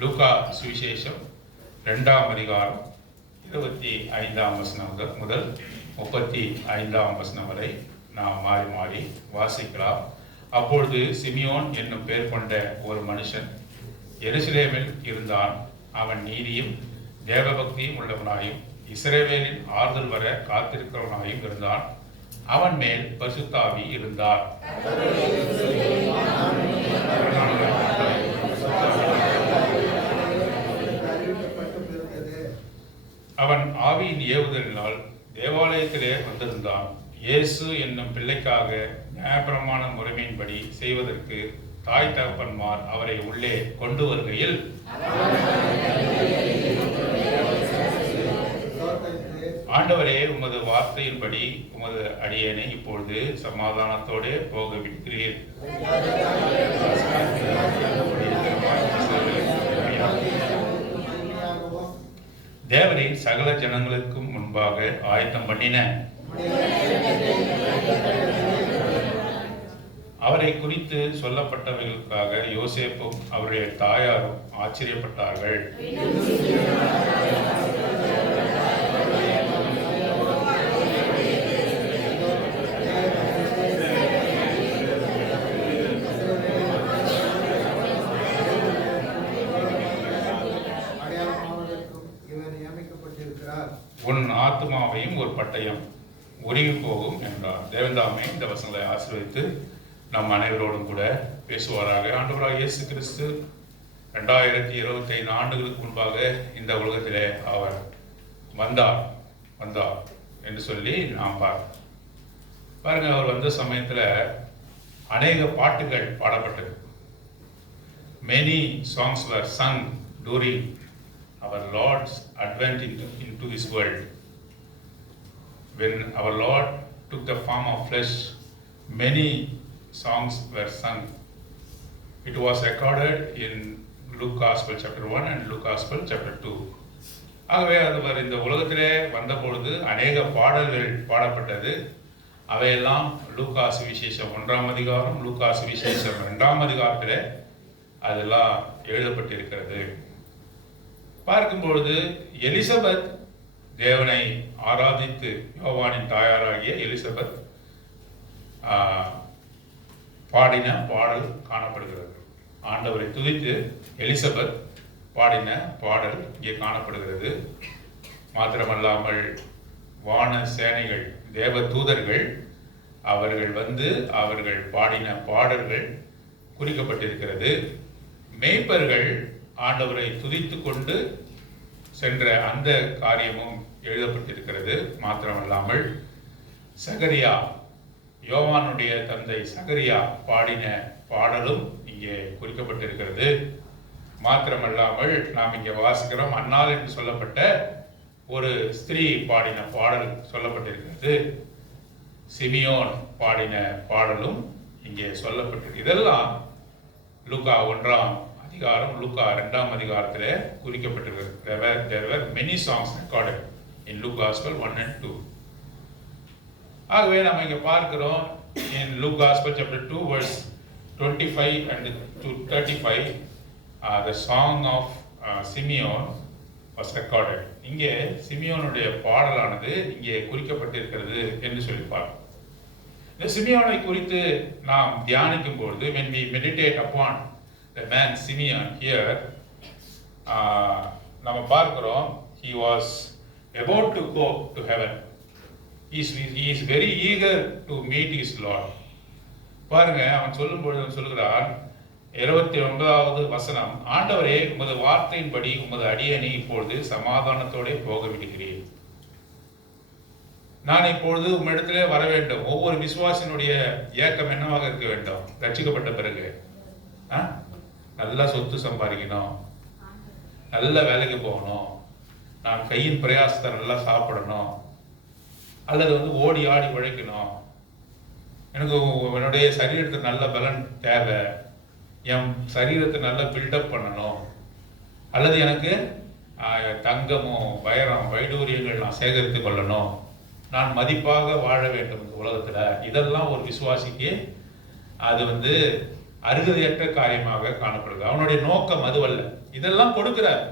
லூக்கா சுவிசேஷம் 2ஆம் அதிகாரம் 25ஆம் வசனம் முதல் 35ஆம் வசனம் வரை நாம் மாறி மாறி வாசிக்கலாம். அப்பொழுது சிமியோன் என்னும் பெயர் கொண்ட ஒரு மனுஷன் எருசலேமில் இருந்தான். அவன் நீதியும் தேவபக்தியும் உள்ளவனாயும் இஸ்ரவேலின் ஆறுதல் வர காத்திருக்கிறவனாயும் இருந்தான். அவன் மேல் பரிசுத்தாவி இருந்தார். அவன் ஆவியின் ஏவுதலினால் தேவாலயத்திலே வந்திருந்தான். இயேசு என்னும் பிள்ளைக்காக நியாயப்பிரமாண முறைமையின்படி செய்வதற்கு தாய் தகப்பன்மார் அவரை உள்ளே கொண்டு வருகையில், ஆண்டவரே, உமது வார்த்தையின்படி உமது அடியேனை இப்பொழுது சமாதானத்தோடு போக விடுகிறீர். தேவரின் சகல ஜனங்களுக்கும் முன்பாக ஆயத்தம் பண்ணின அவரை குறித்து சொல்லப்பட்டவைகளுக்காக யோசேப்பும் அவருடைய தாயாரும் ஆச்சரியப்பட்டார்கள். உன் ஆத்மாவையும் ஒரு பட்டயம் உருகி போகும் என்றார். தேவந்தாமே இந்த வசனங்களை ஆசீர்வதித்து நம் அனைவரோடும் கூட பேசுவாராக. ஆண்டவராக இயேசு கிறிஸ்து 2025 ஆண்டுகளுக்கு முன்பாக இந்த உலகத்திலே அவர் வந்தார் என்று சொல்லி நாம் பாருங்க. அவர் வந்த சமயத்தில் அநேக பாட்டுகள் பாடப்பட்டது. Many songs were sung during our Lord's advent into this world. When our Lord took the form of flesh, many songs were sung. It was recorded in Luke Gospel chapter 1 and Luke Gospel chapter 2. ஆகவே அவர் இந்த உலகத்திலே வந்தபொழுது அநேக பாடல்கள் பாடப்பட்டது. அவையெல்லாம் லூக்கா சுவிசேஷம் 1ஆம் அதிகாரம், லூக்கா சுவிசேஷம் 2ஆம் அதிகாரத்திலே அதெல்லாம் எழுதப்பட்டிருக்கிறது. பார்க்கும்பொழுது எலிசபெத் தேவனை ஆராதித்து, யோவானின் தாயாராகிய எலிசபெத் பாடின பாடல் காணப்படுகிறது. ஆண்டவரை துதித்து எலிசபெத் பாடின பாடல் இங்கே காணப்படுகிறது. மாத்திரமல்லாமல் வான சேனைகள், தேவ தூதர்கள் அவர்கள் வந்து அவர்கள் பாடின பாடல்கள் குறிக்கப்பட்டிருக்கிறது. மேய்ப்பர்கள் ஆண்டவரை துதித்து கொண்டு சென்ற அந்த காரியமும் எழுதப்பட்டிருக்கிறது. மாத்திரமல்லாமல் சகரியா, யோவானுடைய தந்தை சகரியா பாடின பாடலும் இங்கே குறிக்கப்பட்டிருக்கிறது. மாத்திரமல்லாமல் நாம் இங்கே வாசிக்கிறோம், அன்னாள் என்று சொல்லப்பட்ட ஒரு ஸ்திரீ பாடின பாடல் சொல்லப்பட்டிருக்கிறது. சிமியோன் பாடின பாடலும் இங்கே சொல்லப்பட்டிருக்கு. இதெல்லாம் லூக்கா 1ஆம் அதிகாரம், லூக்கா 2ஆம் அதிகாரத்திலே குறிக்கப்பட்டிருக்கிறது. There were many songs recorded in Luke Gospel 1 and 2. ஆகவே நம்ம இங்கே பார்க்கிறோம், in Luke Gospel chapter 2 verse 25 and to 35 the song of Simeon was recorded. இங்கே சிமியோனுடைய பாடலானது இங்கே குறிக்கப்பட்டிருக்கிறது என்று சொல்லி பார்க்கிறோம். இந்த சிமியோனை குறித்து நாம் தியானிக்கும் பொழுது, when we meditate upon the man Simeon here, நம்ம பார்க்கிறோம், he was about to go to heaven. He is very eager to meet his Lord. பாருங்க, அவன் சொல்லும் பொழுது சொல்கிறான், 29வது வசனம், ஆண்டவரே, உமது வார்த்தையின்படி உமது அடியேனை இப்பொழுது சமாதானத்தோட போக விடுகிறேன். நான் இப்பொழுது உம்மிடத்திலே வர வேண்டும். ஒவ்வொரு விசுவாசினுடைய ஏக்கம் என்னவாக இருக்க வேண்டும்? ரட்சிக்கப்பட்ட பிறகு நல்லா சொத்து சம்பாதிக்கணும், நல்ல வேலைக்கு போகணும், நான் கையின் பிரயாசத்தை நல்லா சாப்பிடணும், அல்லது ஓடி ஆடி உழைக்கணும், எனக்கு என்னுடைய சரீரத்துக்கு நல்ல பலன் தேவை, என் சரீரத்தை நல்லா பில்டப் பண்ணணும், அல்லது எனக்கு தங்கமும் வைரம் வைடூரியங்கள் நான் சேகரித்து கொள்ளணும், நான் மதிப்பாக வாழ வேண்டும் இந்த உலகத்தில். இதெல்லாம் ஒரு விசுவாசிக்கு அது அருகதையற்ற காரியமாக காணப்படுது. அவனுடைய நோக்கம் அதுவல்ல. இதெல்லாம் கொடுக்கிறார்.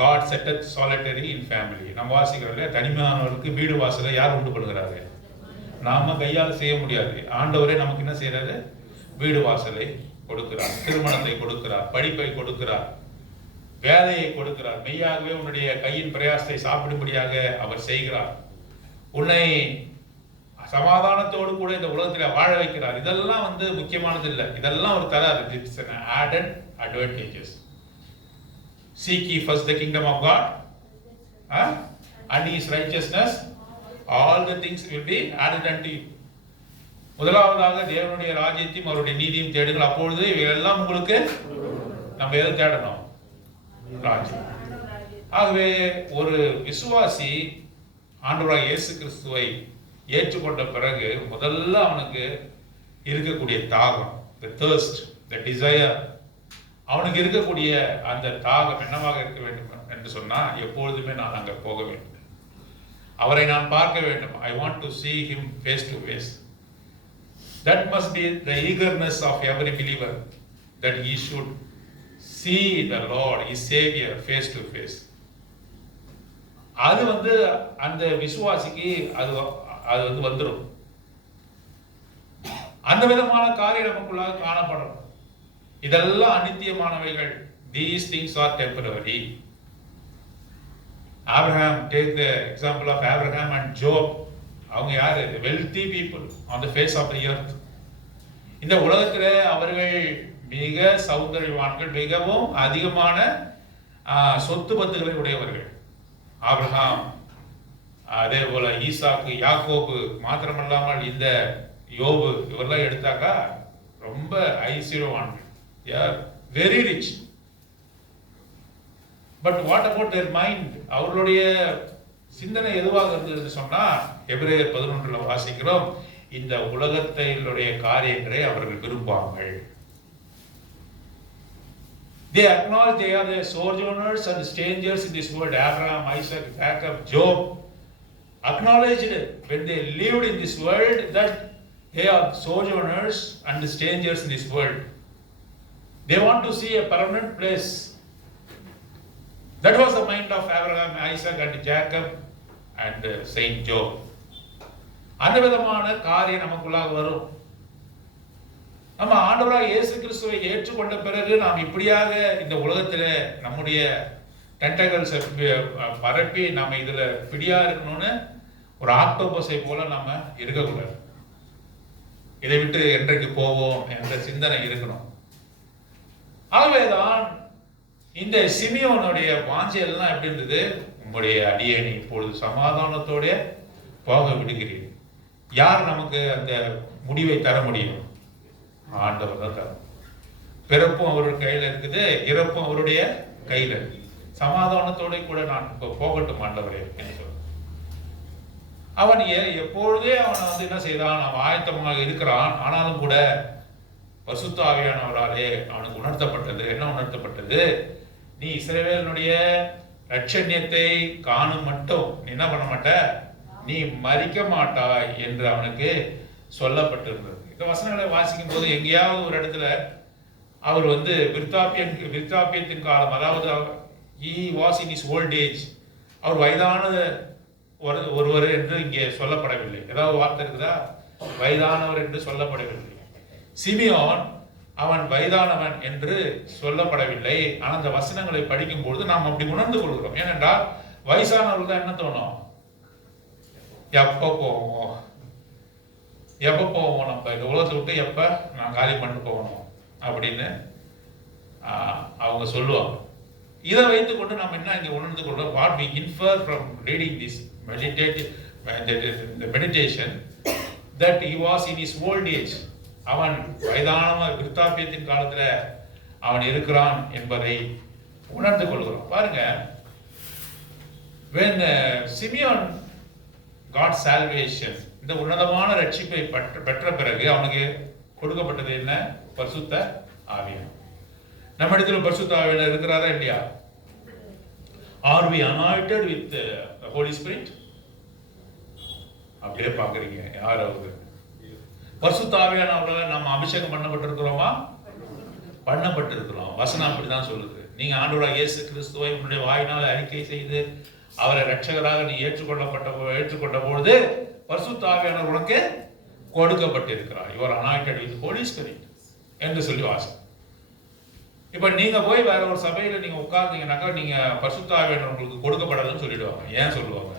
God setteth solitary in family. நம்ம வாசிக்கிறோம் இல்லையா, தனிமையானவருக்கு வீடு வாசலை யார் உண்டு பண்ணுகிறாரு? நாம கையால் செய்ய முடியாது. ஆண்டவரே நமக்கு என்ன செய்யறாரு? வீடு வாசலை கொடுக்கிறார், திருமணத்தை கொடுக்கிறார், படிப்பை கொடுக்கிறார், வேலையை கொடுக்கிறார். மெய்யாகவே உன்னுடைய கையின் பிரயாசத்தை சாப்பிடும்படியாக அவர் செய்கிறார். உன்னை சமாதானத்தோடு கூட இந்த உலகத்தில் வாழ வைக்கிறார். இதெல்லாம் முக்கியமானது இல்லை. இதெல்லாம் ஒரு தராது. It's an added advantages. Seek ye first the kingdom of God and his righteousness, all the things will be added unto you. முதலாவதாக தேவனுடைய ராஜ்யத்தையும் அவருடைய நீதியும் தேடுங்கள், அப்பொழுது இவையெல்லாம் உங்களுக்கு. நம்ம எதை தேடணும்? ராஜ்யம். ஆகவே ஒரு விசுவாசி ஆண்டவராகிய இயேசு கிறிஸ்துவை ஏற்றுக்கொண்ட பிறகு முதல்ல அவனுக்கு இருக்கக்கூடிய தாகம், the thirst, the desire, அவனுக்கு இருக்கக்கூடிய அந்த தாகம் என்னவாக இருக்க வேண்டும் என்று சொன்னா, எப்பொழுதுமே நான் அங்க போக வேண்டும், அவரை நான் பார்க்க வேண்டும். I want to see him face to face. That must be the eagerness of every believer, that he should see the Lord, his Savior, face to face. அது அந்த விசுவாசிக்கு அது வந்துடும். அந்த விதமான காரியம் நமக்குள்ளாக காணப்படும். இதெல்லாம் அநித்தியமானவைகள். These things are temporary. Abraham, take the example of Abraham and Job. அவங்க யாரு? wealthy people on the face of the earth. இந்த உலகத்திலே அவர்கள் மிக சௌந்தரியவான்கள், மிகவும் அதிகமான சொத்து பத்துகளை உடையவர்கள். ஆபிரகாம், அதே போல ஈசாக்கு, யாக்கோபு, மாத்திரமல்லாமல் இந்த யோபு, இவரெல்லாம் எடுத்தாக்கா ரொம்ப ஐஸ்வர்யவான்கள். they are very rich. but what about their mind? அவர்களுடைய சிந்தனை எதுவாக இருந்தது சொன்னா, எபிரேயர் 11 வாசிக்கிறோம், இந்த உலகத்தினுடைய காரியங்களை அவர்கள் விரும்பார்கள். They acknowledge they are the sojourners and strangers in this world. Abraham, Isaac, Jacob, Job acknowledged when they lived in this world that they are sojourners and strangers in this world. They want to see a permanent place. That was the mind of Abraham, Isaac and Jacob and Saint Job. அந்த விதமான காரியம் நமக்குள்ளாக வரும். நம்ம ஆண்டவராக இயேசு கிறிஸ்துவை ஏற்றுக்கொண்ட பிறகு நாம் இப்படியாக இந்த உலகத்தில் நம்முடைய டென்டகல்ஸை பரப்பி நாம் இதில் பிடியா இருக்கணும்னு ஒரு ஆக்டோபஸை போல நாம இருக்கக்கூடாது. இதை விட்டு என்றைக்கு போவோம் என்ற சிந்தனை இருக்கணும். ஆகவேதான் இந்த சிமியோனுடைய வாஞ்சையெல்லாம் எப்படி இருந்தது? உங்களுடைய அடியேனை இப்பொழுது சமாதானத்தோட போக விடுகிறீர். யார் நமக்கு அந்த முடிவை தர முடியும்? ஆண்டவர் தான் தரும். பிறப்பும் அவருடைய கையில இருக்குது, இறப்பும் அவருடைய கையில. சமாதானத்தோட கூட நான் இப்போ போகட்டும் ஆண்டவரே என்று சொல்ல. அவன் எப்பொழுதே அவனை என்ன செய்தான்? அவன் ஆயத்தமாக இருக்கிறான். ஆனாலும் கூட பரிசுத்த ஆவியானவராலே அவனுக்கு உணர்த்தப்பட்டது. என்ன உணர்த்தப்பட்டது? நீ இஸ்ரவேலினுடைய ரட்சண்யத்தை காணும் மட்டும் நீ என்ன பண்ண மாட்ட, நீ மரிக்க மாட்டாய் என்று அவனுக்கு சொல்லப்பட்டிருந்தது. இந்த வசனங்களை வாசிக்கும் போது எங்கேயாவது ஒரு இடத்துல அவர் விருத்தாப்பியத்தின் காலம், அதாவது he was in his old age, அவர் வயதான ஒருவர் என்று இங்கே சொல்லப்படவில்லை. ஏதாவது வார்த்தை இருக்குதா? வயதானவர் என்று சொல்லப்படவில்லை. சிமியோன் அவன் வயதானவன் என்று சொல்லப்படவில்லை. ஆனால் அந்த வசனங்களை படிக்கும் பொழுது நாம் அப்படி உணர்ந்து கொள்கிறோம். ஏனென்றால் வயசானவர்கள் தான் என்ன தோணும்? எப்போ போவோம் நம்ம இந்த உலகத்தை விட்டு எப்போ நான் காரியம் பண்ணிட்டு போகணும் அப்படின்னு அவங்க சொல்லுவாங்க. இதை வைத்துக் கொண்டு நாம் என்ன இங்கே உணர்ந்து கொள்றோம்? What we infer from reading this meditation that he was in his old age. அவன் வயதான விருத்தாப்பியத்தின் காலத்துல அவன் இருக்கிறான் என்பதை உணர்ந்து கொள்கிறோம். பாருங்க, when Simeon got salvation, இந்த உன்னதமான ரட்சிப்பை பெற்ற பிறகு அவனுக்கு கொடுக்கப்பட்டது என்ன? பரிசுத்த ஆவியானவர். நம்ம இடத்துல பரிசுத்த ஆவியானவர் இருக்கிறாரா இல்லையா? Are we anointed with the Holy Spirit? அப்படியே பாக்குறீங்க யாராவது? பரிசுத்த ஆவியானவர்களை நம்ம அபிஷேகம் பண்ணப்பட்டிருக்கிறோமா? பண்ணப்பட்டிருக்கிறோம். வசனம் அப்படிதான் சொல்லுது. நீங்க ஆண்டவராகிய இயேசு கிறிஸ்துவை உன்னுடைய வாயினால் அறிக்கை செய்து அவரை ரட்சகராக நீ ஏற்றுக்கொண்ட பொழுது பரிசுத்த ஆவியானவர் உனக்கு கொடுக்கப்பட்டிருக்கிறார். Your anointed with holy spirit என்று சொல்லி வாசம். இப்ப நீங்க போய் வேற ஒரு சபையில நீங்க உட்கார்ந்தீங்கன்னாக்கா நீங்க பரிசுத்த ஆவியானவர் உங்களுக்கு கொடுக்கப்படாதுன்னு சொல்லிடுவாங்க. ஏன் சொல்லுவாங்க?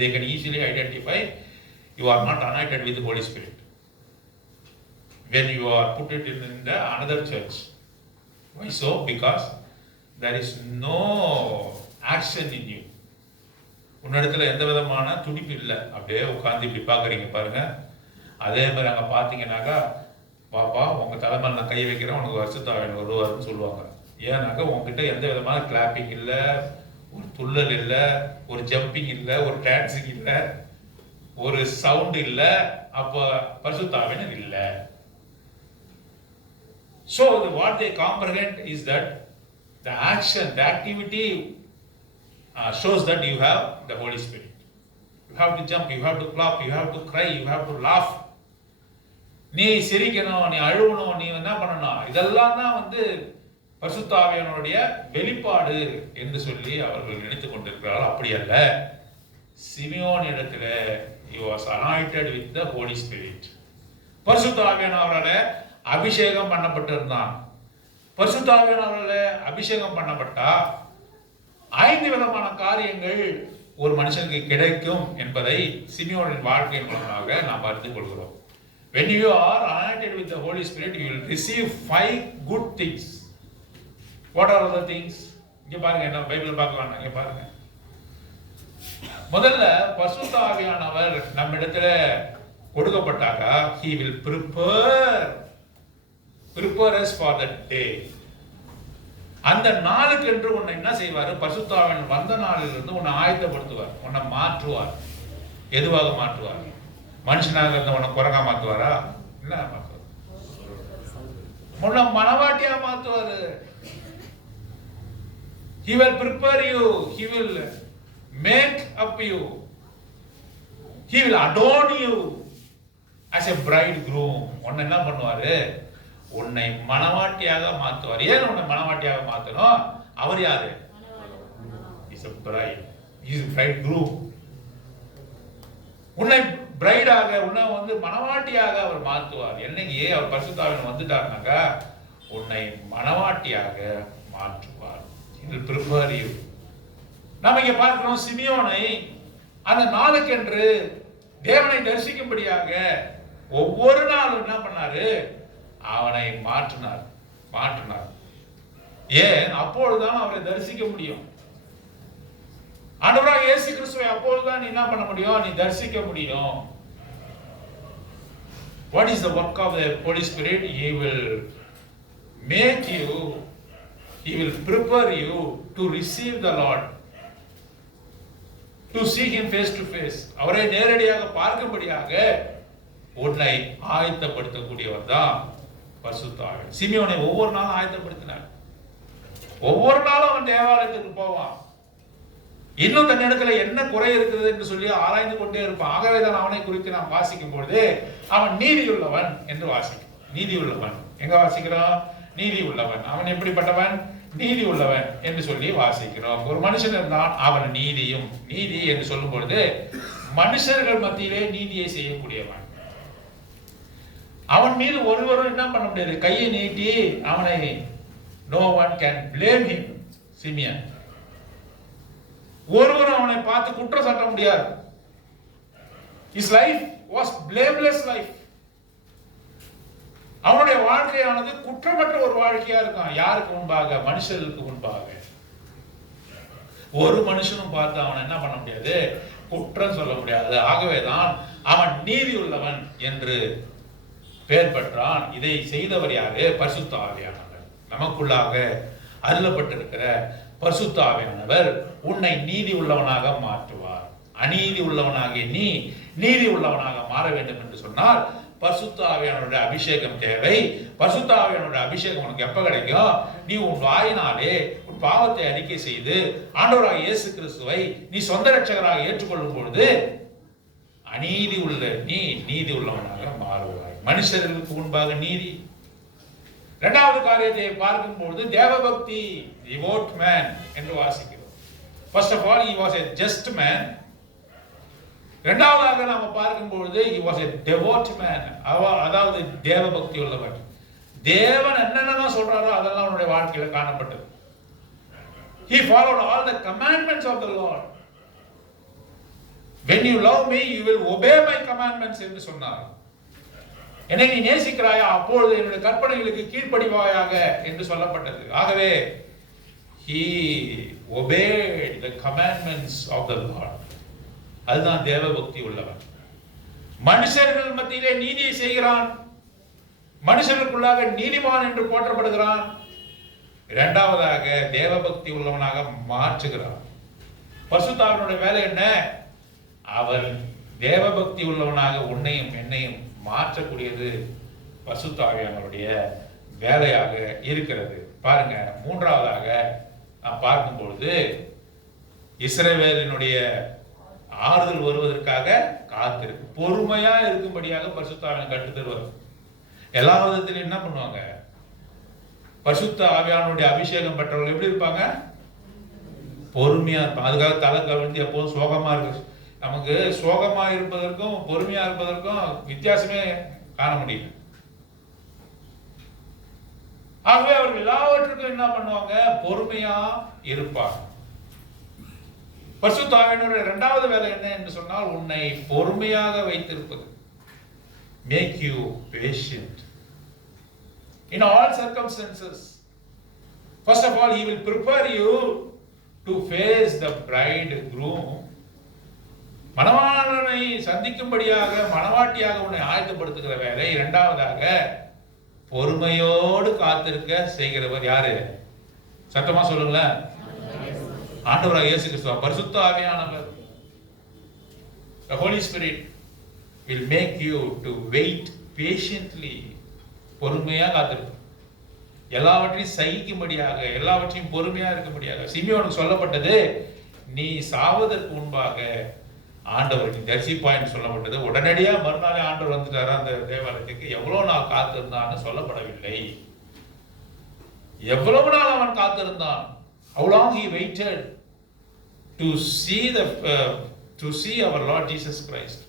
they can easily identify you are not anointed with the Holy Spirit when you are put it in the another church. Why so? Because there is no action in you. உன்னிடத்துல எந்த விதமான துடிப்பு இல்லை. அப்படியே உட்கார்ந்து இப்படி பார்க்குறீங்க பாருங்க. அதே மாதிரி அங்கே பார்த்தீங்கன்னாக்கா, பாப்பா உங்க தலைமையில் நான் கை வைக்கிறேன், உனக்கு பரிசுத்த ஆவியானவர் வருவாருன்னு சொல்லுவாங்க. ஏன்னாக்கா உங்ககிட்ட எந்த விதமான கிளாப்பிங் இல்லை, ஒரு துள்ளல் இல்லை, ஒரு ஜம்பிங் இல்லை, ஒரு டான்ஸிங் இல்லை, ஒரு சவுண்ட் இல்லை. அப்போ பரிசுத்த ஆவியானவர் இல்லை. So what they comprehend is that the action, the activity shows that you have the Holy Spirit. You have to jump, you have to clap, you have to cry, you have to laugh. நீ சிரிக்கணும், நீ அழுவணும், நீ என்ன பண்ணணும், இதெல்லாம் தான் பரிசுத்த ஆவியானவருடைய வெளிப்பாடு என்று சொல்லி அவர்கள் நினைத்துக் கொண்டிருக்கிறார்கள். அப்படி அல்ல. சிமியோன் இடத்துல he was anointed with the Holy Spirit. பரிசுத்த ஆவியானவரால அபிஷேகம் பண்ணப்பட்டிருந்தான். பரிசுத்த ஆவியானவரால அபிஷேகம் பண்ணப்பட்டா 5 விதமான காரியங்கள் ஒரு மனுஷனுக்கு கிடைக்கும் என்பதை சிமியோனின் வாழ்க்கையின் மூலமாக நாம் அறிந்து கொள்கிறோம். When you are anointed with the Holy Spirit, you will receive 5 good things. What are the things? இங்க பாருங்க, என்ன பைபிள் பார்க்கலாம். இங்க பாருங்க. முதல்ல பரிசுத்த ஆவியானவர் நம்மிடத்துல கொடுக்கப்பட்டாக he will prepare us for the day. அந்த நாளுக்கு என்று உன்னை என்ன செய்வார்? பரிசுத்த ஆவியானவர் வந்த நாளிலிருந்து உன்னை ஆயத்தப்படுத்துவார், உன்னை மாற்றுவார். எதுவாக மாற்றுவார்? மனுஷனாக இருந்த உன்னை குரங்கா மாற்றுவாரா? என்ன மாற்றுவார்? உன்னை மனவாட்டியா மாற்றுவாரு. He will prepare you, he will make up you, he will adorn you as a bridegroom. உன்னை என்ன பண்ணுவாரு? உன்னை மனவாட்டியாக மாற்றுவார். ஏன் உன்னை மனவாட்டியாக மாற்றணும்? அவர் யாரு? He's a bride. He's a bridegroom. உன்னை பிரைடாக, உன்னை மனவாட்டியாக அவர் மாற்றுவார். என்னைக்கு அவர் பரிசுத்த ஆவியானவர் வந்துட்டாருனாக்கா உன்னை மனவாட்டியாக மாற்றுவார். He will prepare you. நாம இங்க பார்க்கிறோம், சிமியோனை அந்த நாளுக்கென்று தேவனை தரிசிக்கும்படியாக ஒவ்வொரு நாளும் என்ன பண்ணாரு? அவனை மாற்றினார். ஏன்? அப்பொழுதுதான் அவரை தரிசிக்க முடியும். ஆண்டவராகிய இயேசு கிறிஸ்துவை அப்பொழுதுதான் நீ என்ன பண்ண முடியும்? நீ தரிசிக்க முடியும். What is the work of the Holy Spirit? He will make you, he will prepare you to receive the Lord, to see him face to face. அவரை நேரடியாக பார்க்கும்படியாக உன்னை ஆயத்தப்படுத்தக்கூடியவர் தான் பரிசுத்த ஆவியானவர். சிமியோனை ஒவ்வொரு நாளும் ஆயத்தப்படுத்தினார். ஒவ்வொரு நாளும் அவன் தேவாலயத்துக்கு போவான். இன்னும் தன்னிடத்துல என்ன குறை இருக்கிறது என்று சொல்லி ஆராய்ந்து கொண்டே இருப்பான். ஆகவேதான் அவனை குறித்து நாம் வாசிக்கும் பொழுது அவன் நீதியுள்ளவன் என்று வாசிக்கும். நீதியுள்ளவன் எங்க வாசிக்கிறோம்? நீதி உள்ளவன். அவன் எப்படிப்பட்டவன்? நீதி உள்ளவன் என்று சொல்லி வாசிக்கிறோம். ஒரு மனுஷன் இருந்தான், அவன் நீதியும். நீதி என்று சொல்லும் பொழுது மனுஷர்கள் மத்தியிலே நீதியை செய்யக்கூடியவன். அவன் மீது ஒருவரும் என்ன பண்ண முடியாது? கையை நீட்டி அவனை no one can blame him. சிமியன் ஒருவரும் அவனை பார்த்து குற்றம் சாட்ட முடியாது. his life was blameless life. அவனுடைய வாழ்க்கையானது குற்றமற்ற ஒரு வாழ்க்கையா இருக்கும். யாருக்கு முன்பாக? மனுஷர்களுக்கு முன்பாக. ஒரு மனுஷனும் பார்த்து அவனை என்ன பண்ண முடியாது? குற்றம் சொல்ல முடியாது. ஆகவேதான் அவன் நீதி உள்ளவன் என்று பெயர் பெற்றான். இதை செய்தவர் யாரு? பரிசுத்த ஆவியானவர். நமக்குள்ளாக அருளப்பட்டிருக்கிற பரிசுத்த ஆவியானவர் உன்னை நீதி உள்ளவனாக மாற்றுவார். அநீதி உள்ளவனாகிய நீ நீதி உள்ளவனாக மாற வேண்டும் என்று சொன்னால் பரிசுத்த ஆவியானவருடைய அபிஷேகம் தேவை. பரிசுத்த ஆவியானவருடைய அபிஷேகம் உனக்கு எப்ப கிடைக்கும்? நீ உன் வாயினாலே உன் பாவத்தை அறிக்கை செய்து ஆண்டவராகிய இயேசு கிறிஸ்துவை நீ சொந்த ரட்சகராக ஏற்றுக்கொள்ளும் பொழுது அநீதி உள்ள நீ நீதி உள்ளவனாக மாறுவாய். மனுஷர்களுக்கு முன்பாக நீதி. இரண்டாவது காரியத்தை பார்க்கும்போது தேவபக்தி, devout man என்று வாசிக்கிறோம். First of all, he was a just man. இரண்டாவதாக நாம பார்க்கும்போது he was a devout man. அதாவது தேவபக்தி உள்ளவர். தேவன் என்னென்னலாம் சொல்றாரோ அதெல்லாம் அவருடைய வாழ்க்கையில காணப்பட்டது. He followed all the commandments of the Lord. When you love me, you will obey my commandments என்று சொன்னார். என்னை நீ நேசிக்கிறாயா, அப்பொழுது என்னுடைய கற்பனைகளுக்கு கீழ்ப்படிவாயாக என்று சொல்லப்பட்டது. ஆகவே he obeyed the commandments of the Lord. அதுதான் தேவபக்தி உள்ளவன். மனுஷர்கள் மத்தியிலே நீதியை செய்கிறான், மனுஷர்களுக்குள்ளாக நீதிமான் என்று போற்றப்படுகிறான். இரண்டாவதாக தேவபக்தி உள்ளவனாக மாற்றுகிறான். பரிசுத்தாவினுடைய வேலை என்ன? அவர் தேவபக்தி உள்ளவனாக உன்னையும் என்னையும் மாற்றக்கூடியது பரிசுத்த ஆவியானவருடைய வேலையாக இருக்கிறது. பாருங்க, மூன்றாவதாக நாம் பார்க்கும் பொழுது இஸ்ரவேலினுடைய ஆறுதல் வருவதற்காக காத்திருக்கு, பொறுமையா இருக்கும்படியாக பரிசுத்த ஆவியானவர் கற்றுத்தருவார். எல்லா விதத்திலும் என்ன பண்ணுவாங்க? பரிசுத்த ஆவியானவருடைய அபிஷேகம் பெற்றவர்கள் எப்படி இருப்பாங்க? பொறுமையா இருப்பாங்க. அதுக்காக தலை கவிழ்ந்து எப்போதும் சோகமா இருக்கு. நமக்கு சோகமா இருப்பதற்கும் பொறுமையா இருப்பதற்கும் வித்தியாசமே காண முடியும். ஆகவே அவர்கள் எல்லாவற்றுக்கும் என்ன பண்ணுவாங்க? பொறுமையா இருப்பாங்க. பரிசுத்த ஆவியானவருடைய இரண்டாவது வேலை என்ன என்று சொன்னால், உன்னை பொறுமையாக வைத்திருப்பது. Make you patient in all circumstances. First of all, he will prepare you to face the bridegroom. மணவாளனை சந்திக்கும்படியாக மணவாட்டியாக உன்னை ஆயத்தப்படுத்துகிற வேலை. இரண்டாவதாக பொறுமையோடு காத்திருக்க செய்கிறவர் யாரு? சத்தமா சொல்லுங்களேன். ஆண்டவராக இயேசு கிறிஸ்து, பரிசுத்த ஆவியானவர். The Holy Spirit will make you to wait patiently. பொறுமையா காத்திருக்க, எல்லாவற்றையும் சகிக்கும்படியாக, எல்லாவற்றையும் பொறுமையா இருக்கும்படியாக. சிமியோனுக்கு சொல்லப்பட்டது, நீ சாவதற்கு முன்பாக ஆண்டவருக்கு தரிசிப்பாயின்னு சொல்லப்பட்டது. உடனடியா மறுநாளே ஆண்டவர் வந்துட்டாரு அந்த தேவாலயத்துக்கு. எவ்வளவு நாள் காத்திருந்தான்னு சொல்லப்படவில்லை. எவ்வளவு நாள் அவன் காத்திருந்தான்? How long he waited to see our Lord Jesus Christ?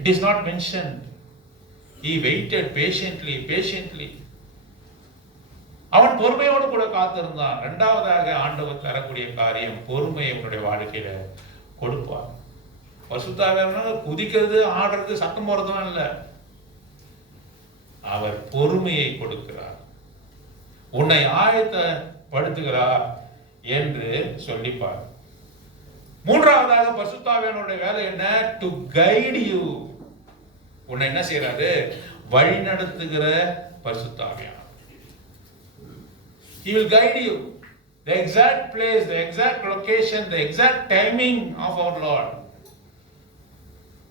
It is not mentioned. He waited patiently. அவன் பொறுமையோடு கூட காத்திருந்தான். இரண்டாவதாக ஆண்டவர் தரக்கூடிய காரியம் பொறுமையை உன்னுடைய வாழ்க்கையில கொடுப்பார். பரிசுத்த ஆவியானவர் குதிக்கிறது, ஆடுறது, சத்தம் போறதும் இல்ல. அவர் பொறுமையை கொடுக்கிறார், உன்னை ஆயத்தப்படுத்துகிறார் என்று சொல்லிப்பார். மூன்றாவதாக பரிசுத்த ஆவியானவருடைய வேலை என்ன? To guide you. உன்னை என்ன செய்யறாரு? வழி நடத்துகிற பரிசுத்த ஆவியானவர். He will guide you the exact place, the exact location, the exact timing of our Lord.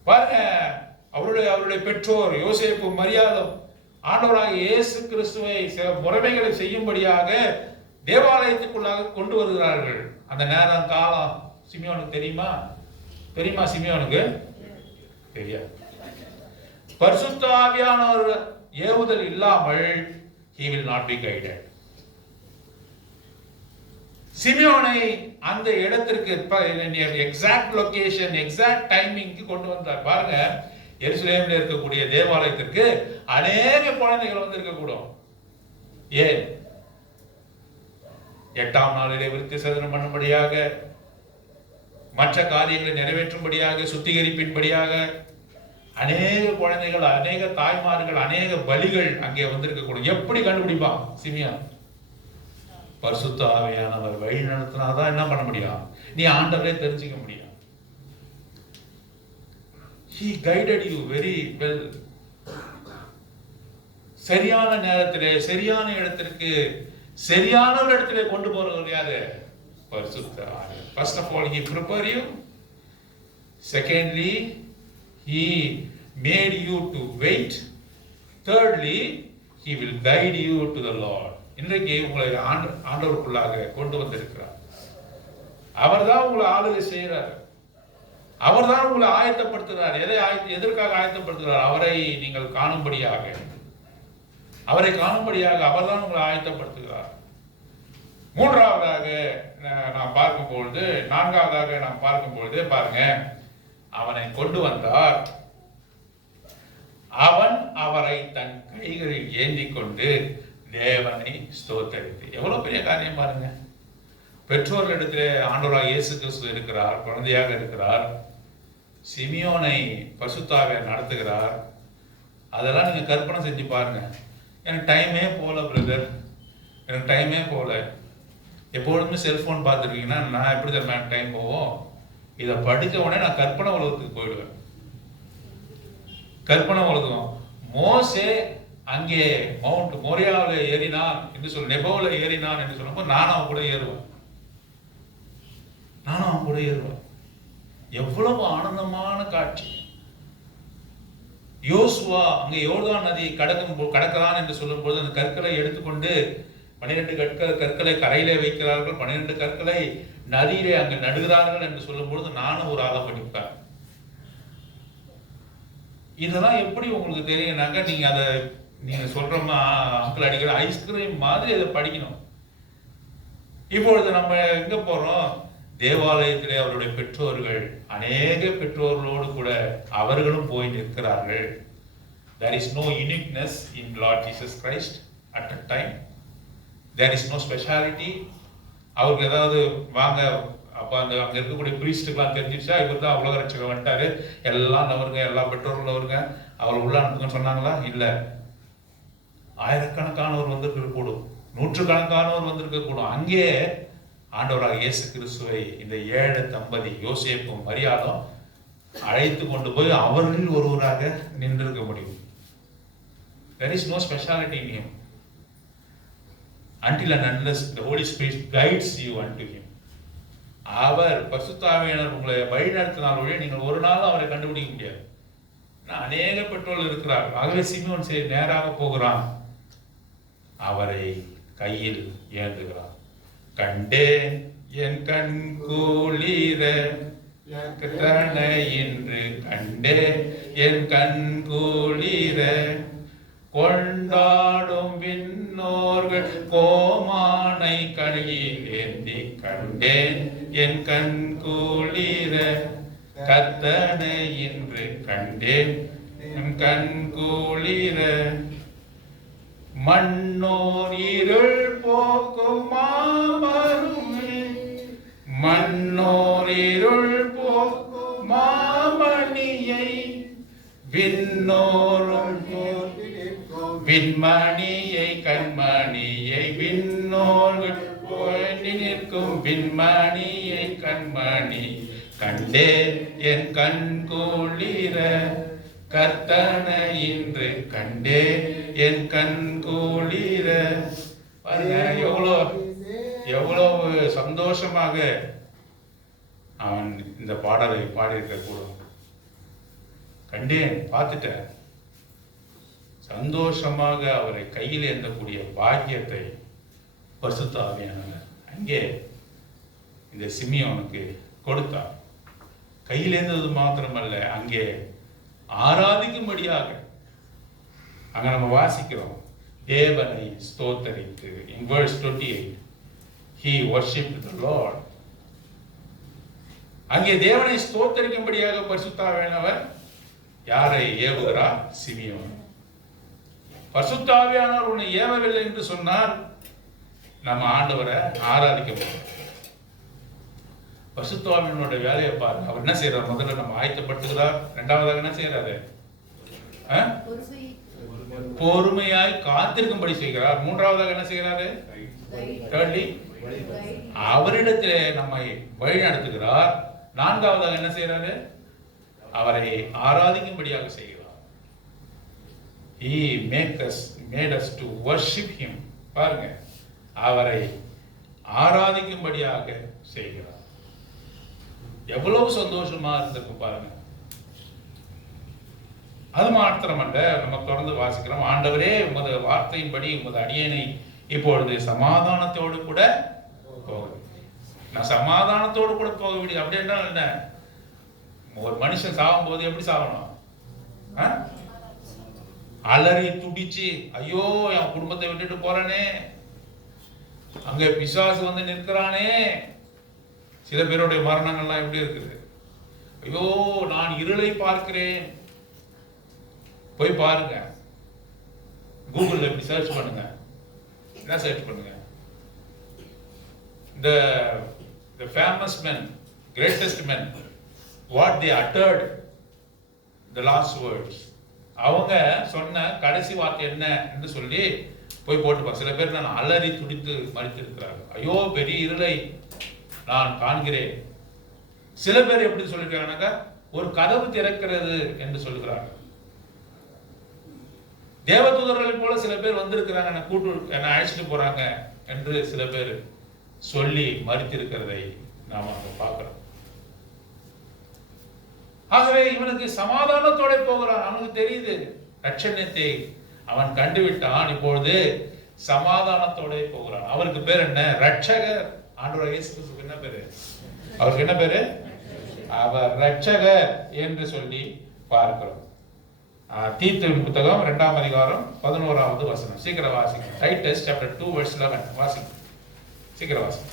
பாருங்க, அவருடைய பெற்றோர் யோசேப்பு மரியாளும் ஆண்டவராக இயேசு கிறிஸ்துவை சில முறைமைகளை செய்யும்படியாக தேவாலயத்துக்குள்ளாக கொண்டு வருகிறார்கள். அந்த நேரம் காலம் சிமியோனுக்கு தெரியுமா? சிமியோனுக்கு தெரியாது. பரிசுத்த ஆவியானவர் ஏவுதல் இல்லாமல் he will not be guided. சிமியோனை அந்த இடத்திற்கு எக்ஸாக்ட் லொகேஷன், எக்ஸாக்ட் டைமிங்க்கு கொண்டு வந்தார். பாருங்க, எருசலேமில் இருக்கக்கூடிய தேவாலயத்திற்கு அநேக குழந்தைகள் வந்து இருக்கக்கூடும். ஏன்? 8ஆம் நாளிலே விருத்தி சேதனம் பண்ணும்படியாக, மற்ற காரியங்களை நிறைவேற்றும்படியாக, சுத்திகரிப்பின்படியாக அநேக குழந்தைகள், அநேக தாய்மார்கள், அநேக பலிகள் அங்கே வந்திருக்கக்கூடும். எப்படி கண்டுபிடிப்பான் சிமியோன்? பரிசுத்த ஆவியானவர் வழி நடத்தினாதான் என்ன பண்ண முடியும்? நீ ஆண்டவரே தெரிஞ்சுக்க முடியும். He guided you very well. சரியான நேரத்திலே, சரியான இடத்திற்கு, சரியான ஒரு இடத்திலே கொண்டு போறவர் யாரு? பரிசுத்த ஆவியானவர். First of all, he prepare you. Secondly, he made you to wait. Thirdly, he will guide you to the Lord. இன்றைக்கு உங்களை ஆண்டவருக்குள்ளாக கொண்டு வந்திருக்கிறார். அவர் தான் உங்களை ஆளுகை செய்கிறார். அவர் தான் உங்களை ஆயத்தப்படுத்துகிறார். எதற்காக ஆயத்தப்படுத்துகிறார்? அவரை நீங்கள் காணும்படியாக, அவரை காணும்படியாக அவர் தான் உங்களை ஆயத்தப்படுத்துகிறார். மூன்றாவதாக நாம் பார்க்கும்பொழுது, நான்காவதாக நாம் பார்க்கும்பொழுது பாருங்க, அவனை கொண்டு வந்தார். அவன் அவரை தன் கைகளில் ஏந்தி கொண்டு தேவனை ஸ்தோத்தரித்து. எவ்வளவு பெரிய காரியம் பாருங்க. பெற்றோர்களிடத்திலே ஆண்டவராக இயேசு கிறிஸ்து இருக்கிறார், குழந்தையாக இருக்கிறார். சிமியோனை பரிசுத்தாவியை நடத்துகிறார். அதெல்லாம் நீங்க கற்பனை செஞ்சு பாருங்க. எனக்கு டைமே போல பிரதர், எனக்கு டைமே போல. எப்பொழுதுமே செல்போன் பார்த்துருக்கீங்கன்னா நான் எப்படி தான் டைம் போவோம்? இதை படித்த உடனே நான் கற்பனை உலகத்துக்கு போயிடுவேன். கற்பனை உலகம். மோசே அங்கே மவுண்ட் மோரியாவில் ஏறினான் என்று சொல்ல, நெபோவில் ஏறினான் என்று சொல்லும்போது நானும் அவன் கூட ஏறுவேன். எவ்வளவு ஆனந்தமான காட்சி. யோசுவா அங்கே யோர்தான் நதி கடக்கலாம் என்று சொல்லும்போது அந்த கற்களை எடுத்துக்கொண்டு 12 கற்களை கரையிலே வைக்கிறார்கள், 12 கற்களை நதியிலே அங்கு நடுகிறார்கள் என்று சொல்லும்போது நானும் ஒரு ஆளை படிப்பேன். இதெல்லாம் எப்படி உங்களுக்கு தெரியும்னாக்க, நீங்க அதை நீங்க சொல்றோமா அங்கிள் அடிக்கிற ஐஸ்கிரீம் மாதிரி அதை படிக்கணும். இப்பொழுது நம்ம எங்க போறோம்? தேவாலயத்திலே அவருடைய பெற்றோர்கள், அநேக பெற்றோர்களோடு கூட அவர்களும் போய் நிற்கிறார்கள். There is no uniqueness in Lord Jesus Christ at that time. There is no speciality. அவருக்கு ஏதாவது வாங்க, அப்போ அங்கே இருக்கக்கூடிய பிரீஸ்டுக்கெல்லாம் தெரிஞ்சிருச்சா இவர் தான் உலக ரட்சகர் வந்துட்டாரு, எல்லாம் நவருங்க, எல்லா பெற்றோர்களும் நவருங்க, அவர் உள்ள அனுப்புங்கன்னு சொன்னாங்களா? இல்லை. ஆயிரக்கணக்கானவர் வந்திருக்க கூடும், நூற்றுக்கணக்கானவர் வந்திருக்க கூடும். அங்கே ஆண்டவராக இயேசு கிறிஸ்துவை இந்த 7 தம்பதி யோசேப்பும் மரியாளும் அழைத்து கொண்டு போய் அவர்களில் ஒருவராக நின்றிருக்க முடியும். There is no speciality in him until and unless the Holy Spirit guides you unto him. அவர் பரிசுத்த ஆவியானவர் உங்களை வழி நடத்தினால் வழியே நீங்கள் ஒரு நாள் அவரை கண்டுபிடிக்க முடியாது. அநேக பெற்றோர்கள் இருக்கிறார். ஆகவே சிமியோன் நேராக போகிறான், அவரை கையில் ஏந்துகிறான். கண்டேன் என் கண் குளிர இன்று, கண்டேன் என் கண் குளிர கொண்டாடும் விண்ணோர்கள் கோமானை கையில் ஏந்தி, கண்டேன் என் கண் குளிர கர்த்தனை இன்று, கண்டேன் என் கண் குளிர. மண்ணோர் இருள் போக்கும் மாமருமே, மண்ணோர் இருள் போக்கும் மாமணியை விண்ணோரும் விண்மணியை கண்மணியை விண்ணோர்கள் நிற்கும் விண்மணியை கண்மணி, கண்டேன் என் கண் குளிர கர்த்தனை இன்று, கண்டேன் என் கண் குளிர. எவ்வளவு சந்தோஷமாக அவன் இந்த பாடலை பாடியிருக்க கூடும். கண்டேன், பார்த்துட்டேன். சந்தோஷமாக அவரை கையில் ஏந்தக்கூடிய பாக்கியத்தை பரிசுத்த ஆவியானவர் அங்கே இந்த சிமியோனுக்கு கொடுத்தார். கையில் ஏந்தது மாத்திரமல்ல, அங்கே ஆராதிக்கும்படியாக அங்க நம்ம வாசிக்கிறோம், தேவனை ஸ்தோத்தரித்து. In verse 28 he worshipped the Lord. அங்கே தேவனை ஸ்தோத்தரிக்கும்படியாக பரிசுத்த ஆவியானவர் யாரை ஏவுகிறார்? சிமியோன். பரிசுத்த ஆவியானவர் உன்னை ஏவவில்லை என்று சொன்னால் நம்ம ஆண்டவரை ஆராதிக்க முடியும். பரிசுத்த ஆவியானவருடைய வேலையை பாருங்க. அவர் என்ன செய்யறார்? முதல்ல நம்ம ஆயத்தப்படுத்துகிறார். இரண்டாவதாக என்ன செய்யறாரு? பொறுமையாய் காத்திருக்கும்படி செய்கிறார். மூன்றாவதாக என்ன செய்கிறாரு? அவரிடத்திலே நம்மை வழி நடத்துகிறார். நான்காவதாக என்ன செய்யறாரு? அவரை ஆராதிக்கும்படியாக செய்கிறார். He made us to worship him. பாருங்க, அவரை ஆராதிக்கும்படியாக செய்கிறார். எவ்வளவு சந்தோஷமா இருந்திருக்கும் பாருங்க. அது மாத்திரமல்ல, நம்ம தொடர்ந்து வாசிக்கிறோம், ஆண்டவரே உமது வார்த்தையின்படி உமது அடியேனை இப்பொழுது சமாதானத்தோடு கூட போக, நான் சமாதானத்தோடு கூட போக விடு. அப்படின்னா என்ன? ஒரு மனுஷன் சாகும்போது எப்படி சாகணும்? அலறி துடிச்சு, ஐயோ என் குடும்பத்தை விட்டுட்டு போறேனே, அங்க பிசாசு வந்து நிற்கிறானே. சில பேருடைய மரணங்கள்லாம் எப்படி இருக்குது? ஐயோ நான் இருளை பார்க்கிறேன். போய் பாருங்க, கூகுள்ல இப்படி சர்ச் பண்ணுங்க. என்ன சர்ச் பண்ணுங்க? the famous men, greatest men, what they uttered, the last words, அவங்க சொன்ன கடைசி வார்த்தை என்ன என்று சொல்லி போய் போட்டுப்பா. சில பேர் நான் அலறி துடித்து மறித்திருக்கிறார்கள். ஐயோ பெரிய இருளை நான் காண்கிறேன். சில பேர் எப்படி சொல்லிருக்காங்கன்னாக்கா, ஒரு கதவு திறக்கிறது என்று சொல்லுகிறார்கள். தேவதூதர்களை போல சில பேர் வந்திருக்கிறாங்க, என்னை அழைச்சிட்டு போறாங்க என்று சில பேர் சொல்லி மறித்திருக்கிறதை நாம் அங்க பார்க்கிறோம். ஆகவே இவனுக்கு சமாதானத்தோட போகிறான். அவனுக்கு தெரியுது ரட்சணியத்தை அவன் கண்டுவிட்டான். இப்பொழுது சமாதானத்தோட போகிறான். அவருக்கு பேர் என்ன? ரட்சகர். ஆண்டவர் இயேசு கிறிஸ்துவுக்கு என்ன பேரு? அவருக்கு என்ன பேரு? அவர் ரட்சகர் என்று சொல்லி பார்க்கிறோம். தீத்துவின் புத்தகம் 2ஆம் அதிகாரம் 11வது வசனம். சீக்கிரம் வாசிங்க. டைட்டஸ் சாப்டர் 2 verse 11 வாசிங்க. சீக்கிரம் வாசிங்க.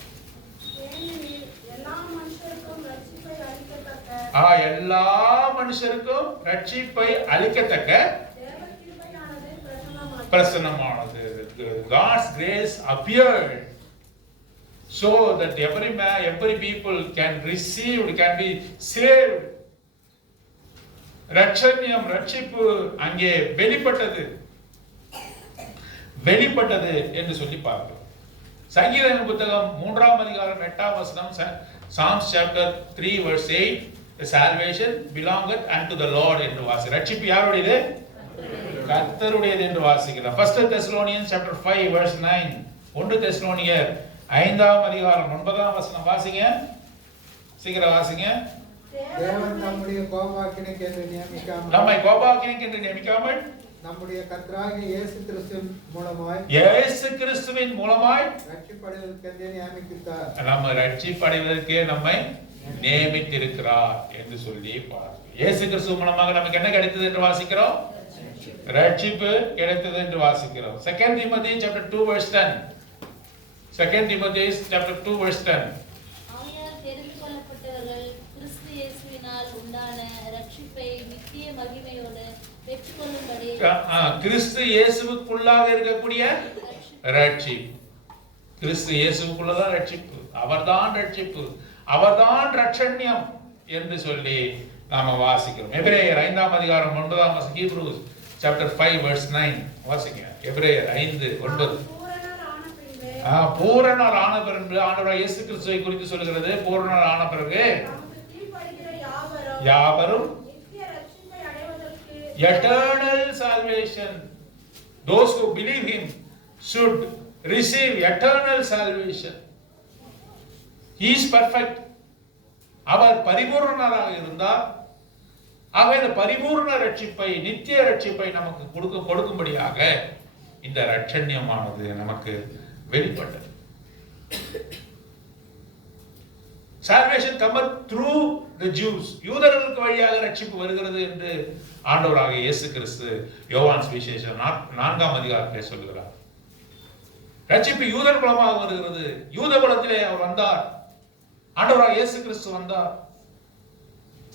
எல்லா மனுஷருக்கும் ரட்சிப்பை அளிக்கத்தக்க பிரசன்னமானது. God's grace appeared so that every people can receive, can be saved. ரட்சணியம், ரட்சிப்பு அங்கே வெளிப்பட்டது என்று சொல்லி பார்க்கிறோம். சங்கீதம் புத்தகம் 3ஆம் அதிகாரம் 8ஆம் வசனம், Psalms chapter 3 verse 8, the salvation belongeth unto the Lord என்று வாசி. ரட்சிப்பு யாருடையது? கர்த்தருடையது என்று வாசிக்கிறோம். 1 Thessalonians chapter 5 verse 9, 1 தெசலோனியர் 5ஆம் அதிகாரம் 9ஆம் வசனம் வாசிங்க. சீக்கிரம் வாசிங்க. தேவன் நம்மை கோபாக்கினைக்கு என்று நியமிக்காமல் நம்முடைய கர்த்தராகிய இயேசு கிறிஸ்துவின் மூலமாய் ரட்சிப்படைவதற்கு நியமித்தார். நம்ம ரட்சிப்படைவதற்கே நம்மை நியமித்திருக்கிறார் என்று சொல்லி பார்க்கிறோம். இயேசு கிறிஸ்து மூலமாக நமக்கு என்ன கிடைத்தது என்று வாசிக்கிறோம்? ரட்சிப்பு கிடைத்தது என்று வாசிக்கிறோம். 2 Timothy chapter 2 verse 10. 2 Timothy chapter 2 verse 10. கிறிஸ்து இயேசுவுக்குள்ளாக இருக்கக்கூடிய ரட்சிப்பு. கிறிஸ்து இயேசுவுக்குள்ளதான் ரட்சிப்பு. அவர்தான் ரட்சிப்பு, அவர்தான் ரட்சண்யம் என்று சொல்லி நாம வாசிக்கிறோம். எபிரேயர் 5ஆம் அதிகாரம் 9ஆம் வசனம். Hebrews chapter 5 verse 9 வாசிங்க. எபிரேயர் 5:9. பூரணர் ஆன பிறகு ஆண்டவர் இயேசு கிறிஸ்துவை குறித்து சொல்கிறது. பூரணர் ஆன பிறகு யாவரும் eternal salvation, those who believe him should receive eternal salvation. He is perfect. அவர் பரிபூர்ணராக இருந்தார். ஆகவே இந்த பரிபூர்ண ரட்சிப்பை, நித்திய ரட்சிப்பை நமக்கு கொடுக்கும்படியாக இந்த ரட்சண்யமானது நமக்கு வெளிப்பட்டது. Salvation cometh through the Jews. யூதர்களுக்கு வழியாக ரட்சிப்பு வருகிறது என்று ஆண்டவராகிய இயேசு கிறிஸ்து யோவான் சுவிசேஷம் 4ஆம் அதிகாரத்திலே சொல்கிறார். ரட்சிப்பு யூதர் மூலமாக வருகிறது. யூத குலத்திலே அவர் வந்தார். ஆண்டவராகிய இயேசு கிறிஸ்து வந்தார்,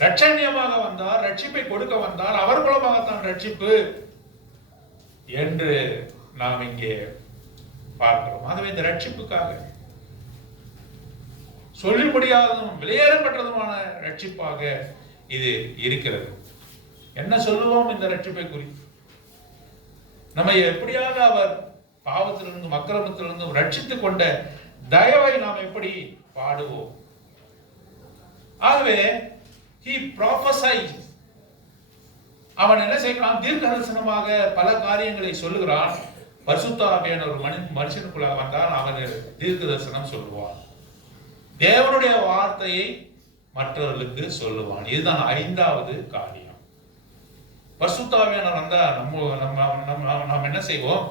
ரட்சண்யமாக வந்தார், ரட்சிப்பை கொடுக்க வந்தார். அவர் மூலமாகத்தான் ரட்சிப்பு என்று நாம் இங்கே பார்க்கிறோம். ஆகவே இந்த ரட்சிப்புக்காக சொல்லி முடியாததும் வெளியேறப்பட்டதுமான ரட்சிப்பாக இது இருக்கிறது. என்ன சொல்லுவோம் இந்த ரட்சிப்பை குறித்து? நம்மை எப்படியாக அவர் பாவத்திலிருந்து அக்கிரமத்திலிருந்து ரட்சித்துக் கொண்ட தயவை நாம் எப்படி பாடுவோம்? ஆகவே he prophesied. அவன் என்ன செய்கிறான்? தீர்க்க தரிசனமாக பல காரியங்களை சொல்லுகிறான். பரிசுத்த ஆவியானவர் ஒரு மனுஷனுக்குள்ளாக வந்தால் அவன் தீர்க்க தரிசனம் சொல்லுவான். தேவனுடைய வார்த்தையை மற்றவர்களுக்கு சொல்லுவான். இதுதான் 5வது காரியம். பரிசுத்த ஆவியானவர் வந்தா நம்ம என்ன செய்வோம்?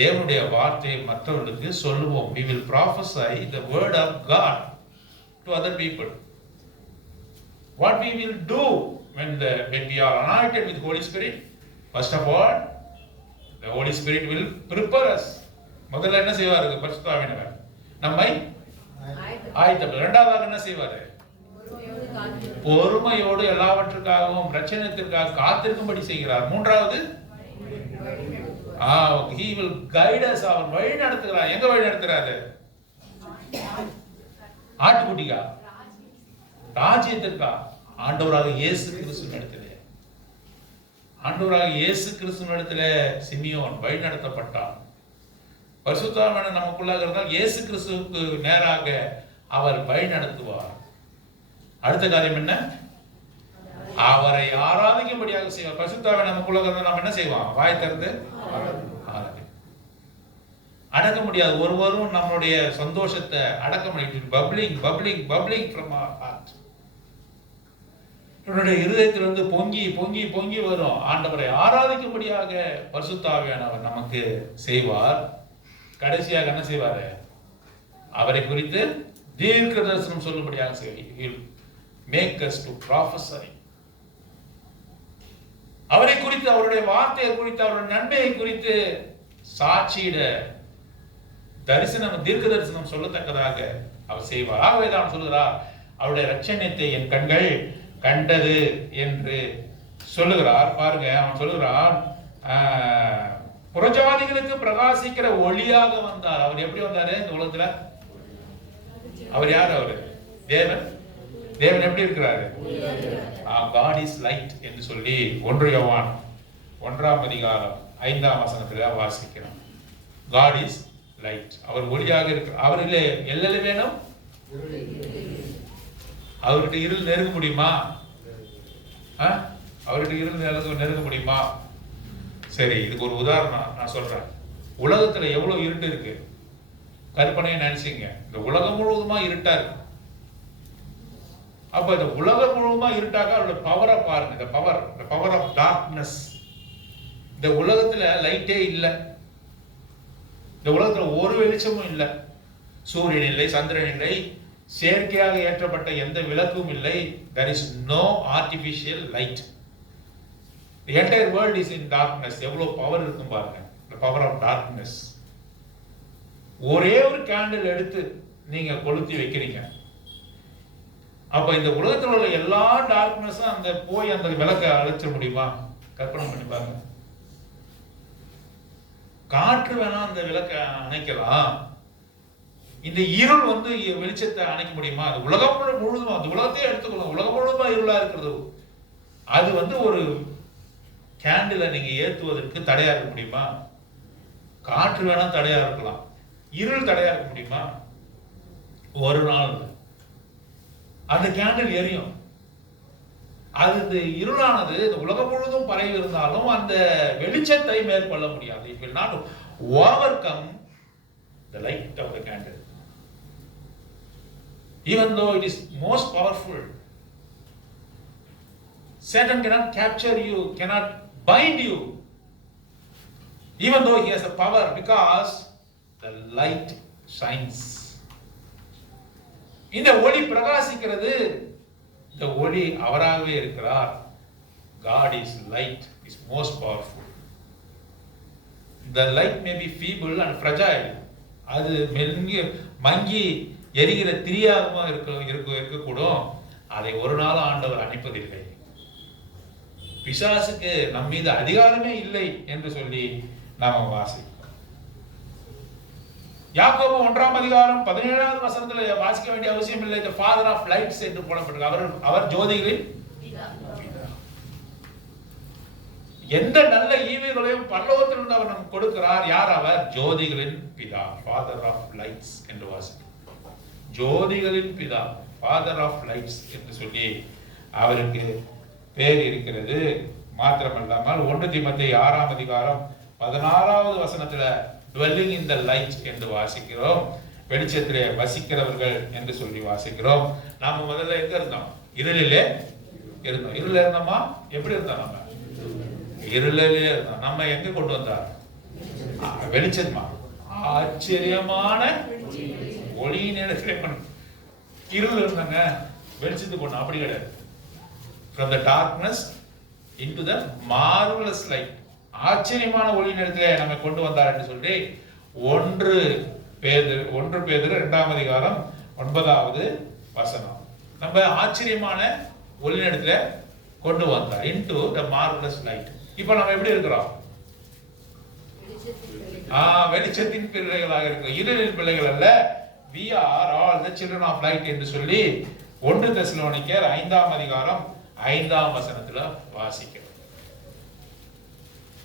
தேவனுடைய வார்த்தையை மற்றவர்களுக்கு சொல்லுவோம். We will prophesy the word of God to other people. what we will do when we are anointed with Holy Spirit? First of all, the Holy Spirit will prepare us. முதல்ல என்ன செய்வாரு பரிசுத்த ஆவியானவர்? நம்மை ஆயத்தப்படுத்த. இரண்டாவதாக என்ன செய்வாரு? பொறுமையோடு எல்லாவற்றுக்காகவும் ரட்சணத்திற்காக காத்திருக்கும்படி செய்கிறார். மூன்றாவது, he will guide us. அவர் வழி நடத்துகிறார். எங்க வழி நடத்துறாரு? ஆட்டுக்குட்டிகா? ராஜ்யத்திற்கா? ஆண்டவராக இயேசு கிறிஸ்து நடத்திலே. ஆண்டவராக இயேசு கிறிஸ்து நடத்திலே சிமியோன் வழி நடத்தப்பட்டார். பரிசுத்த ஆவியானவர் நமக்குள்ளாக இருந்தால் இயேசு கிறிஸ்துவுக்கு நேராக அவர் வழி நடத்துவார். அடுத்த காரியம் என்ன? அவரை ஆராதிக்கும்படியாக செய்வார். பரிசுத்த ஆவியானவர் நமக்குள்ளாக இருந்தால் நாம் என்ன செய்வோம்? வாய் திறந்து ஆராதி. அடக்க முடியாது. ஒருவரும் நம்மளுடைய சந்தோஷத்தை அடக்க முடியாது. Bubbling bubbling bubbling from our heart. என்னுடைய இருதயத்திலிருந்து பொங்கி பொங்கி பொங்கி வரும். ஆண்டவரை ஆராதிக்கும்படியாக பரிசுத்த ஆவியானவர் நமக்கு செய்வார். கடைசியாக என்ன செய்வாரு? அவரை குறித்து தீர்க்க தரிசனம் சொல்லும்படியாக செய்வார். He will make us to prophesy. அவரை குறித்து, அவருடைய வார்த்தையை குறித்து, அவருடைய நன்மையை குறித்து சாட்சியிட தரிசனம், தீர்க்க தரிசனம் சொல்லத்தக்கதாக அவர் செய்வார். ஆகவேதான் சொல்லுகிறார், அவருடைய ரட்சணியத்தை என் கண்கள் கண்டது என்று சொல்லுகிறார். பாருங்க, அவன் சொல்லுகிறான், புறஜாதிகளுக்கு பிரகாசிக்கிற ஒளியாக வந்தார். அவர் எப்படி வந்தாரு இந்த உலகத்துல? அவர் யார்? அவரு தேவன். தேவன் எப்படி இருக்கிறாரு? God is light என்று சொல்லி 1 யோவான் 1ஆம் அதிகாரம் 5ஆம் வசனத்துல வாசிக்கிறோம். God is light. அவர் ஒளியாக இருக்கிறார். அவரில் எல்லளவு வேணும்? அவர்கிட்ட இருள் நெருங்க முடியுமா? அவர்கிட்ட இருள் நெருங்க முடியுமா? சரி, இதுக்கு ஒரு உதாரணம் நான் சொல்றேன். உலகத்துல எவ்வளவு இருட்டு இருக்கு கற்பனையை நினைச்சீங்க. இந்த உலகம் முழுவதுமா இருட்டா இருக்கு. அப்ப இந்த உலகம் முழுவதுமா இருட்டாக அவருடைய பவரை பாருங்க. the power of darkness. இந்த உலகத்துல லைட்டே இல்லை. இந்த உலகத்துல ஒரு வெளிச்சமும் இல்லை. சூரியன் இல்லை, சந்திரன் இல்லை, செயற்கையாக ஏற்றப்பட்ட எந்த விளக்கும் இல்லை. there is no artificial light. the entire world is in darkness. எவ்வளவு பவர் இருக்கும் பாருங்க. the power of darkness. ஒரே ஒரு கேண்டில் எடுத்து நீங்க கொளுத்தி வைக்கிறீங்க. அப்ப இந்த உலகத்தில் உள்ள எல்லா டார்க்னஸும் அந்த போய் அந்த விளக்க அழைச்சிட முடியுமா? கற்பனை பண்ணி பாருங்க. காற்று வேணா அந்த விளக்க அணைக்கலாம். இந்த இருள் வெளிச்சத்தை அணைக்க முடியுமா? அது உலகம் முழுவதும், அந்த உலகத்தையே எடுத்துக்கணும், உலகம் முழுவதுமா இருளா இருக்கிறது. அது ஒரு கேண்டிலை நீங்க ஏற்றுவதற்கு தடையா இருக்க முடியுமா? காற்று வேணா தடையா இருக்கலாம், இருள் தடையா இருக்க முடியுமா? ஒரு நாள் அந்த கேண்டில் எரியும். அது இந்த இருளானது இந்த உலகம் முழுவதும் பரவி இருந்தாலும் அந்த வெளிச்சத்தை மேற்கொள்ள முடியாது. It will not overcome the light of the candle. Even though it is most powerful, Satan cannot capture you, cannot bind you, even though he has the power, because the light shines. இந்த ஒளி பிரகாசிக்கிறது. இந்த ஒளி அவராகவே இருக்கிறார். God is light, is most powerful. The light may be feeble and fragile. அது மங்கி எரிகிற திரியாகமா இருக்கக்கூடும். அதை ஒரு நாள் ஆண்டவர் அணைப்பதில்லை. பிசாசுக்கு நம் மீது அதிகாரமே இல்லை என்று சொல்லி நாம வாசிக்கிறோம். யாக்கோபு 1ஆம் அதிகாரம் 17வது வசனத்துல வாசிக்க வேண்டிய அவசியம் இல்லை. the father of lights என்று போடப்பட்டிருக்கு. அவர் ஜோதிகளின் பிதா. எந்த நல்ல ஈவுகளையும் பரலோகத்திலிருந்து அவர் நமக்கு கொடுக்கிறார். யார் அவர்? ஜோதிகளின் பிதா, father of lights என்று வாசிக்கிறோம். ஜோதிகளின் பிதா, father of lights என்று சொல்லி அவருக்கு பேர் இருக்கிறது. மாத்திரமல்லாமல் 1 தீமோத்தேயு 6ஆம் அதிகாரம் 16வது வசனத்துல dwelling in the light என்று வாசிக்கிறோம். வெளிச்சத்திலே வசிக்கிறவர்கள் என்று சொல்லி வாசிக்கிறோம். நாம முதல்ல எங்க இருந்தோம்? இருளிலே இருந்தோம். இருள இருந்தோமா? எப்படி இருந்தோம்? நம்ம இருளிலே இருந்தோம். நம்ம எங்க கொண்டு வந்தார்? வெளிச்சமா? ஆச்சரியமான ஒளியின் இடத்திலே இருள் இருந்தாங்க, வெளிச்சத்துக்கு கொண்டு. அப்படி கிடையாது. from the darkness into the marvelous light. ஆச்சரியமான ஒளி நிறத்திலே நம்மை கொண்டு வந்தார் என்று சொல்லி 1 பேதுரு 2ஆம் அதிகாரம் 9வது வசனம். நம்ம ஆச்சரியமான ஒளி நிறத்திலே கொண்டு வந்தார், into the marvelous light. இப்போ நம்ம எப்படி இருக்கிறோம்? வெளிச்சத்தின் பிள்ளைகளாக இருக்கிறோம், இருளின் பிள்ளைகள் அல்ல. we are all the children of light என்று சொல்லி 1 தெசலோனிக்கேயர் 5ஆம் அதிகாரம் 5ஆம் வசனத்துல வாசிக்கிறோம்.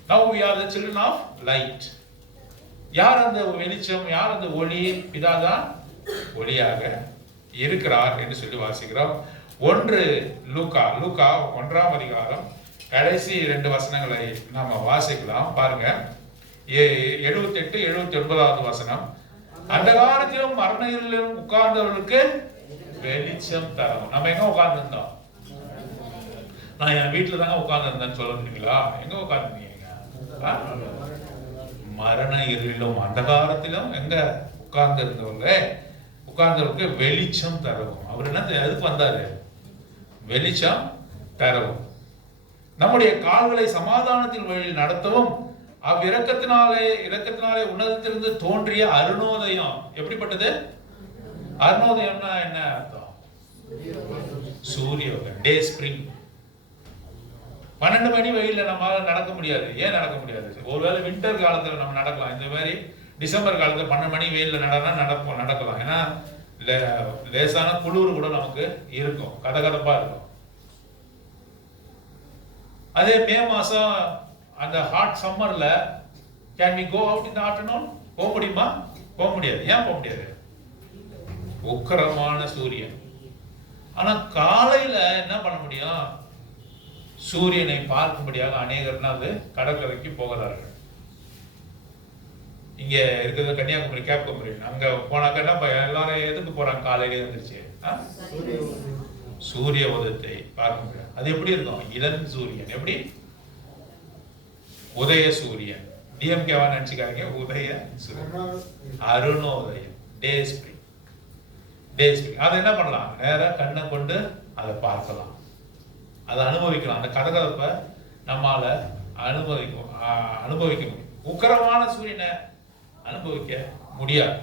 Now we are the children of light. யார் அந்த வெளிச்சம், யார் அந்த ஒளி? பிதாதான் ஒளியாக இருக்கிறார் என்று சொல்லி வாசிக்கிறோம். 1 லூக்கா 1ஆம் அதிகாரம் கடைசி 2 வசனங்களை நாம வாசிக்கலாம். பாருங்க, 78 79வது வசனம். அந்த காலத்திலும் மரண இருளிலும் உட்கார்ந்தவர்களுக்கு வெளிச்சம் தரும். நம்ம எங்க உட்கார்ந்து இருந்தோம்? நான் என் வீட்டுல தாங்க உட்கார்ந்து இருந்தேன்னு சொல்றீங்களா? எங்க உட்கார்ந்துருந்தீங்க? மரண இருளிலும் அந்தகாரத்திலும் எங்க உட்கார்ந்து உட்கார்ந்தவருக்கு வெளிச்சம் தரவும். அவர் என்ன எதுக்கு வந்தாரு? வெளிச்சம் தரவும். நம்முடைய கால்களை சமாதானத்தின் வழியில் நடத்தவும் இரக்கத்தினாலே உன்னதத்திலிருந்து தோன்றிய அருணோதயம். எப்படிப்பட்டது? அருணோதயம்னா என்ன அர்த்தம்? சூரியோதயம், டே ஸ்பிரிங். 12 மணி வெயில்ல நம்மளால நடக்க முடியாது. ஏன் நடக்க முடியாது? ஒருவேளை வின்டர் காலத்துல நம்ம நடக்கலாம். இந்த மாதிரி டிசம்பர் காலத்துல 12 மணி வெயில்ல நடக்கலாம். ஏன்னா லேசான குளிர் கூட நமக்கு இருக்கும், கதகதப்பா இருக்கும். அதே மே மாசம் அந்த ஹாட் சம்மர்ல can we go out in the afternoon? போக முடியுமா? போக முடியாது. ஏன் போக முடியாது? உக்கிரமான சூரியன். ஆனா காலையில என்ன பண்ண முடியும்? சூரியனை பார்க்கும்படியாக அநேகர் கடற்கரைக்கு போகிறார்கள். இங்க இருக்கிறது கன்னியாகுமரி, கேப்குமரி. அங்க போனாக்க என்ன எல்லாரும் எதுக்கு போறாங்க? காலையில இருந்துச்சு சூரிய உதயத்தை பார்க்க முடியாது. அது எப்படி இருக்கும்? இளம் சூரியன். எப்படி? உதய சூரியன். டிஎம்கேவா நினைச்சுக்காங்க. உதய சூரியன், அருணோதயம், டே ஸ்பிரிங். அதை என்ன பண்ணலாம்? நேரா கண்ணை கொண்டு அதை பார்க்கலாம், அதை அனுபவிக்கலாம். அந்த கதகதப்பை நம்மால அனுபவிக்க முடியும். உக்கிரமான சூரியனை அனுபவிக்க முடியாது.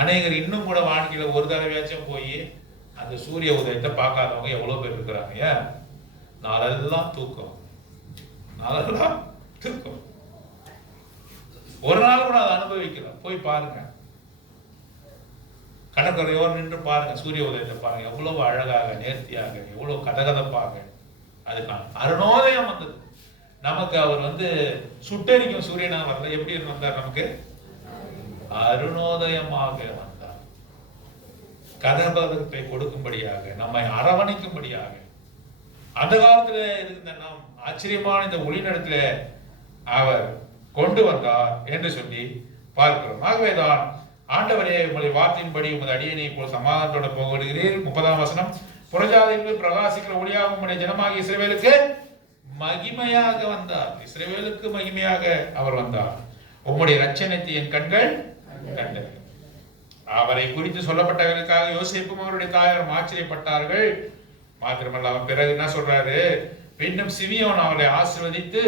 அநேகர் இன்னும் கூட வாழ்க்கையில ஒரு தடவையாச்சும் போய் அந்த சூரிய உதயத்தை பார்க்காதவங்க எவ்வளவு பேர் இருக்கிறாங்க. ஏன்? நாளெல்லாம் தூக்கம். ஒரு நாள் கூட அதை அனுபவிக்கலாம். போய் பாருங்க, கடற்கரையோர் நின்று பாருங்க, சூரிய உதயத்தை பாருங்க. எவ்வளவு அழகாக, நேர்த்தியாக, எவ்வளவு கதகதப்பாக. அதுக்கான அருணோதயம் வந்தது நமக்கு. அவர் சுட்டெரிக்கும் சூரியனாக வரல. எப்படி வந்தார்? நமக்கு அருணோதயமாக வந்தார். கதகதப்பை கொடுக்கும்படியாக, நம்மை அரவணைக்கும்படியாக. அந்த காலத்துல இருந்த நாம் ஆச்சரியமான இந்த ஒளிநடத்துல அவர் கொண்டு வந்தார் என்று சொல்லி பார்க்கிறோம். ஆகவேதான் ஆண்டவரே, உங்களுடைய வார்த்தையின்படி உமது அடியனை போல் சமாதானத்தோட போகிறீர். 30ஆம் வசனம். புறஜாதிகளுக்கு பிரகாசிக்கிற ஒளியாக உம்முடைய ஜனமாகிய இஸ்ரவேலுக்கு மகிமையாக வந்தார். இஸ்ரவேலுக்கு மகிமையாக அவர் வந்தார். உம்முடைய ரட்சணத்தை என் கண்கள் கண்டது. அவரை குறித்து சொல்லப்பட்டவர்களுக்காக யோசேப்பும் அவருடைய தாயாரும் ஆச்சரியப்பட்டார்கள். மாத்திரமல்ல, அவர் பிறகு என்ன சொல்றாரு? பின்னும் சிமியோன் அவரை ஆசீர்வதித்து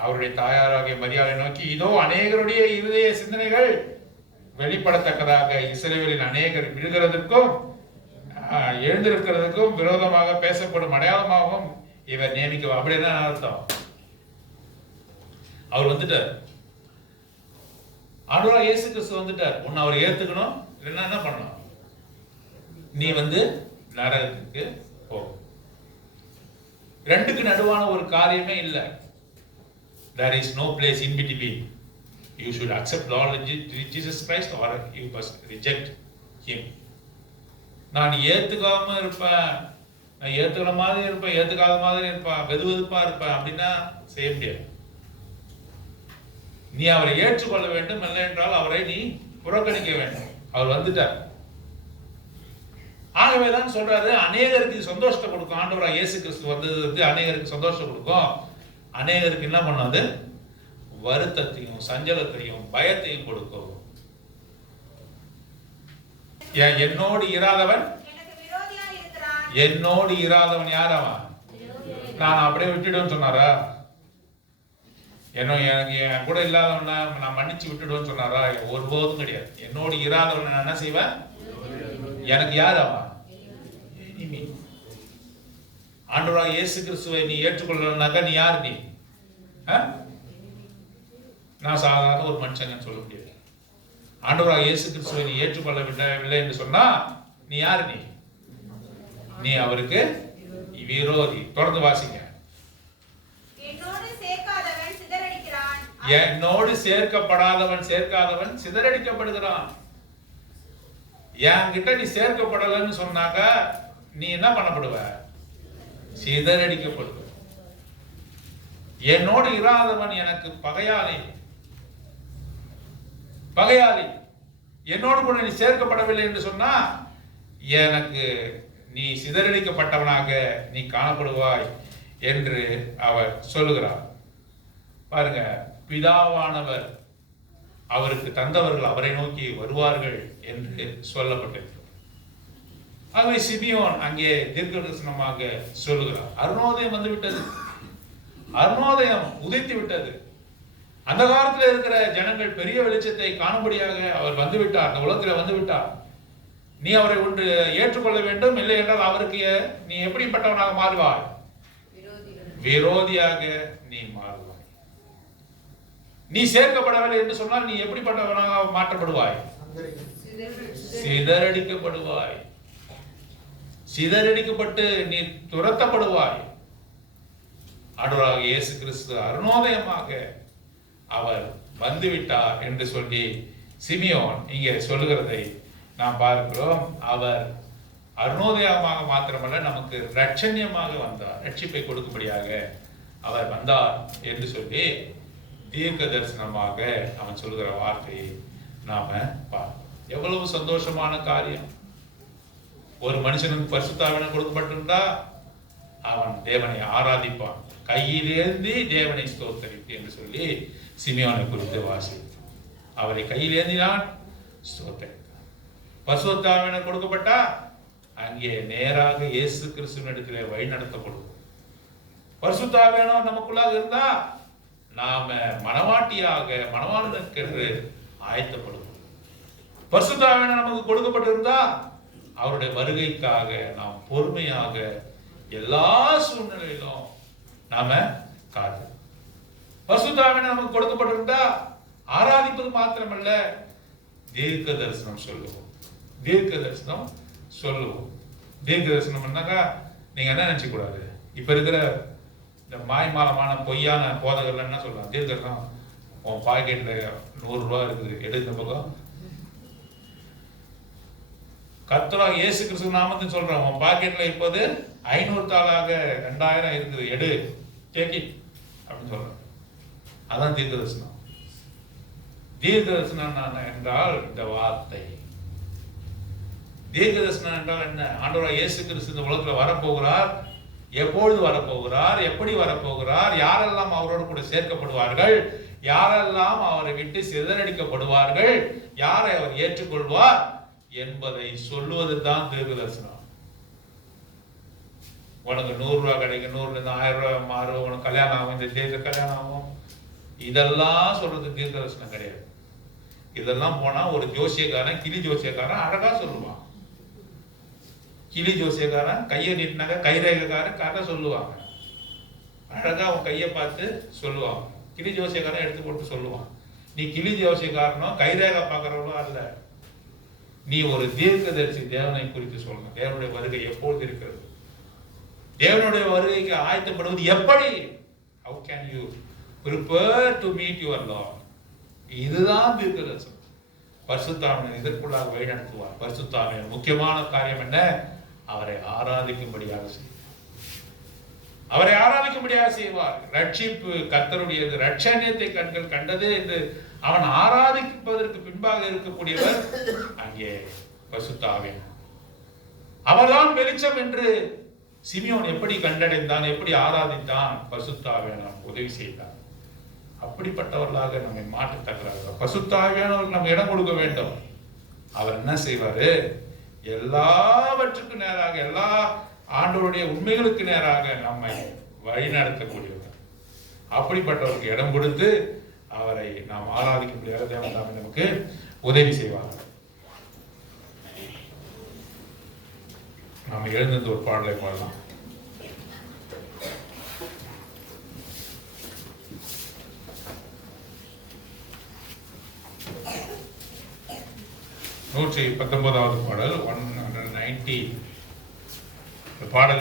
அவருடைய தாயாராகிய மரியாதை நோக்கி, இதோ அநேகருடைய இருதய சிந்தனைகள் வெளிப்படத்தக்கதாக இஸ்ரவேலின் அநேகர் விழுகிறதற்கும் எழுந்திருக்கிறதுக்கும் விரோதமாக பேசப்படும் அடையாளமாகவும் இவர் நியமிக்க. அப்படி என்ன அர்த்தம்? அவர் வந்துட்டார். ஆண்டவராகிய இயேசு கிறிஸ்து வந்துட்டார். உன்னை அவர் ஏத்துக்கணும், இல்லைன்னா என்ன பண்ணணும்? நீ நரகத்துக்கு போ. ரெண்டுக்கு நடுவான ஒரு காரியமே இல்லை. There is no place in between. You should accept Lord Jesus Christ or you must reject Him. நான் ஏத்துக்காம இருப்பேன், நான் ஏத்துக்கிற மாதிரி இருப்பேன், ஏத்துக்காத மாதிரி இருப்பேன், வெதுவெதுப்பா இருப்பேன் அப்படின்னா செய்ய முடியாது. நீ அவரை ஏற்றுக்கொள்ள வேண்டும், இல்லை என்றால் அவரை நீ புறக்கணிக்க வேண்டும். அவர் வந்துட்டார். ஆகவேதான் சொல்றாரு, அநேகருக்கு சந்தோஷத்தை கொடுக்கும். ஆண்டவராகிய இயேசு கிறிஸ்து வந்தது அநேகருக்கு சந்தோஷம் கொடுக்கும். அநேகருக்கு என்ன பண்ணாது? வருத்தத்தையும் சஞ்சலத்தையும் பயத்தையும் கொடுக்கும். என்னோடு இராதவன் என்னோடு இராதவன் யார் அவன்? நான் அப்படியே விட்டுடுவேன்னு சொன்னாரா? எனக்கு என் கூட இல்லாதவன நான் மன்னிச்சு விட்டுடுவேன்னு சொன்னாரா? ஒருபோதும் கிடையாது. என்னோடு இராதவன் நான் என்ன செய்வேன்? எனக்கு யார் அவன்? எனிமி. ஆண்டவராகிய இயேசு கிறிஸ்துவை நீ ஏற்றுக்கொள்ளனாக்கா நீ யார்? நீ நான் சாதாரண ஒரு மனுஷங்கன்னு சொல்ல முடியாது. ஆண்டவராகிய இயேசு கிறிஸ்துவை நீ ஏற்றுக்கொள்ளவில்லை என்று சொன்னா நீ யார்? நீ அவருக்கு விரோதி. தொடர்ந்து வாசிங்க. என்னோடு சேர்க்காதவன் சிதறடிக்கப்படுகிறான். என்கிட்ட நீ சேர்க்கப்படலன்னு சொன்னாக்க நீ என்ன பண்ணப்படுவ? சிதறடிக்கப்படுவ. என்னோடு இராதவன் எனக்கு பகையாளி. என்னோடு கூட நீ சேர்க்கப்படவில்லை என்று சொன்னா எனக்கு நீ சிதறடிக்கப்பட்டவனாக நீ காணப்படுவாய் என்று அவர் சொல்லுகிறார். பாருங்க, பிதாவானவர் அவருக்கு தந்தவர்கள் அவரை நோக்கி வருவார்கள் என்று சொல்லப்பட்டிருக்கிறது. ஆகவே சிமியோன் அங்கே தீர்க்கதரிசனமாக சொல்லுகிறார். அருணோதயம் வந்து விட்டது. அருணோதயம் உதித்து விட்டது. அந்த காலத்தில் இருக்கிற ஜனங்கள் பெரிய வெளிச்சத்தை காணும்படியாக அவர் வந்துவிட்டார். அந்த உலகத்தில் வந்து விட்டார். நீ அவரை ஒன்று ஏற்றுக்கொள்ள வேண்டும். இல்லை என்றால் அவருக்கு நீ எப்படிப்பட்டவனாக மாறுவாய்? விரோதியாக நீ மாறுவாய். நீ சேர்க்கப்படவில்லை என்று சொன்னால் நீ எப்படிப்பட்டவனாக மாற்றப்படுவாய்? சிதறடிக்கப்படுவாய். சிதறடிக்கப்பட்டு நீ துரத்தப்படுவாய். ஆண்டவராகிய இயேசு கிறிஸ்து அருணோதயமாக அவர் வந்துவிட்டார் என்று சொல்லி சிமியோன் இங்கே சொல்லுகிறதை நாம் பார்க்கிறோம். அவர் அருணோதயமாக மாத்திரமல்ல, நமக்கு ரட்சண்யமாக வந்தார். ரட்சிப்பை கொடுக்கும்படியாக அவர் வந்தார் என்று சொல்லி தீர்க்க தரிசனமாக அவன் சொல்லுகிற வார்த்தையை நாம பார்க்கிறோம். எவ்வளவு சந்தோஷமான காரியம்! ஒரு மனுஷனுக்கு பரிசுத்தாவினம் கொடுக்கப்பட்டிருந்தா அவன் தேவனை ஆராதிப்பான். கையிலேந்தி தேவனை ஸ்தோத்தரித்து என்று சொல்லி சிமியோனை குறித்து வாசித்தோம். அவரை கையிலேந்தினான், ஸ்தோத்தரித்தான். பரிசுத்தாவினம் கொடுக்கப்பட்டா அங்கே நேராக இயேசு கிறிஸ்துவின் இடத்திலே வழி நடத்தப்படும். பரிசுத்தாவினம் நமக்குள்ளாக இருந்தா நாம மணவாளனுக்கு என்று ஆயத்தப்படுவோம். பரிசுத்தாவினம் நமக்கு கொடுக்கப்பட்டிருந்தா அவருடைய வருகைக்காக நாம் பொறுமையாக எல்லா சூழ்நிலையிலும் நாம காத்து. பரிசுத்தாவினம் நமக்கு கொடுக்கப்பட்டிருந்தா ஆராதிப்பது மாத்திரமல்ல, தீர்க்க தரிசனம் சொல்லுவோம். தீர்க்க தரிசனம் என்னக்கா நீங்க என்ன நினைச்சு கூடாது. இப்ப இருக்கிற இந்த மாய்மாலமான பொய்யான போதகர்கள் என்ன சொல்லலாம்? தீர்க்க தரிசனம் உன் பாக்கெட்ல 100 ரூபாய் இருக்குது, எடுத்த பக்கம் கர்த்தராகிய இயேசு கிறிஸ்து நாமத்தில் சொல்றோம். உன் பாக்கெட்ல இப்போது 500 தாளாக 2000 இருக்குது, எடு, டேக் இட் அப்படின்னு சொல்றேன். அதான் தீர்க்க தரிசனம். தீர்க்க தரிசனம் என்றால் இந்த வார்த்தை. தீர்க்க தரிசனம் என்றால் என்ன? ஆண்டவராகிய இயேசு கிறிஸ்து இந்த உலகத்தில் வரப்போகிறார். எப்பொழுது வரப்போகிறார்? எப்படி வரப்போகிறார்? யாரெல்லாம் அவரோடு கூட சேர்க்கப்படுவார்கள்? யாரெல்லாம் அவரை விட்டு சிதறடிக்கப்படுவார்கள்? யாரை அவர் ஏற்றுக்கொள்வார் என்பதை சொல்லுவது தான் தீர்க்க தரிசனம். உனக்கு 100 ரூபாய் கிடைக்கும், 100 1000 ரூபாய் மாறும், உனக்கு கல்யாணம் ஆகும், இந்த தேர்தல் கல்யாணம் ஆகும், இதெல்லாம் சொல்றது தீர்க்க தரிசனம் கிடையாது. இதெல்லாம் போனா ஒரு ஜோசியக்காரன், கிளி ஜோசியக்காரன் அழகா சொல்லுவான். கிளி ஜோசியக்காரன் கையை நீட்டினாங்க, கைரேகைக்காரன் கதை சொல்லுவாங்க. அழகா அவன் கையை பார்த்து சொல்லுவாங்க. கிளி ஜோசியக்காரன் எடுத்து போட்டு சொல்லுவான். நீ கிளி ஜோசியக்காரனோ கைரேகை பார்க்கறவனோ அல்ல. நீ ஒரு தீர்க்கதரிசி. தேவனை குறித்து சொல்லணும். தேவனுடைய வருகை எப்பொழுது இருக்கிறது? தேவனுடைய வருகைக்கு ஆயத்தப்படுவது எப்படி? How can you prepare to meet your Lord? இதுதான் தீர்க்கதரிசனம். பரிசுத்தாவியன் இதற்குள்ளாக வழிநடத்துவார். பரிசுத்தாவியன் முக்கியமான காரியம் என்ன? அவரை ஆராதிக்கும்படியாக செய்வார். அவரை ஆராதிக்கும்படியாக செய்வார். ரட்சிப்பு கர்த்தருடையது, ரட்சணியத்தை கண்கள் கண்டது என்று அவன் ஆராதிப்பதற்கு பின்பாக இருக்கக்கூடியவர் அங்கே பரிசுத்தாவியன். அவர்தான் வெளிச்சம் என்று சிமியோன் எப்படி கண்டடைந்தான், எப்படி ஆராதித்தான்? பரிசுத்தாவியன் உதவி செய்தார். அப்படிப்பட்டவர்களாக நம்மை மாற்றத்தக்கிறார்கள். பரிசுத்தாவியானவர்கள் நம்ம இடம் கொடுக்க வேண்டும். அவர் என்ன செய்வாரு? எல்லாவற்றுக்கும் நேராக எல்லா ஆண்டவருடைய உண்மைகளுக்கு நேராக நம்மை வழிநடத்தக்கூடியவர். அப்படிப்பட்டவருக்கு இடம் கொடுத்து அவரை நாம் ஆராதிக்கும்படியாக தேவன் தாமே நமக்கு உதவி செய்வார். நாம் எழுந்திருந்த ஒரு பாடலை பாடலாம். நூற்றி 19வது பாடல் 190 பாடல்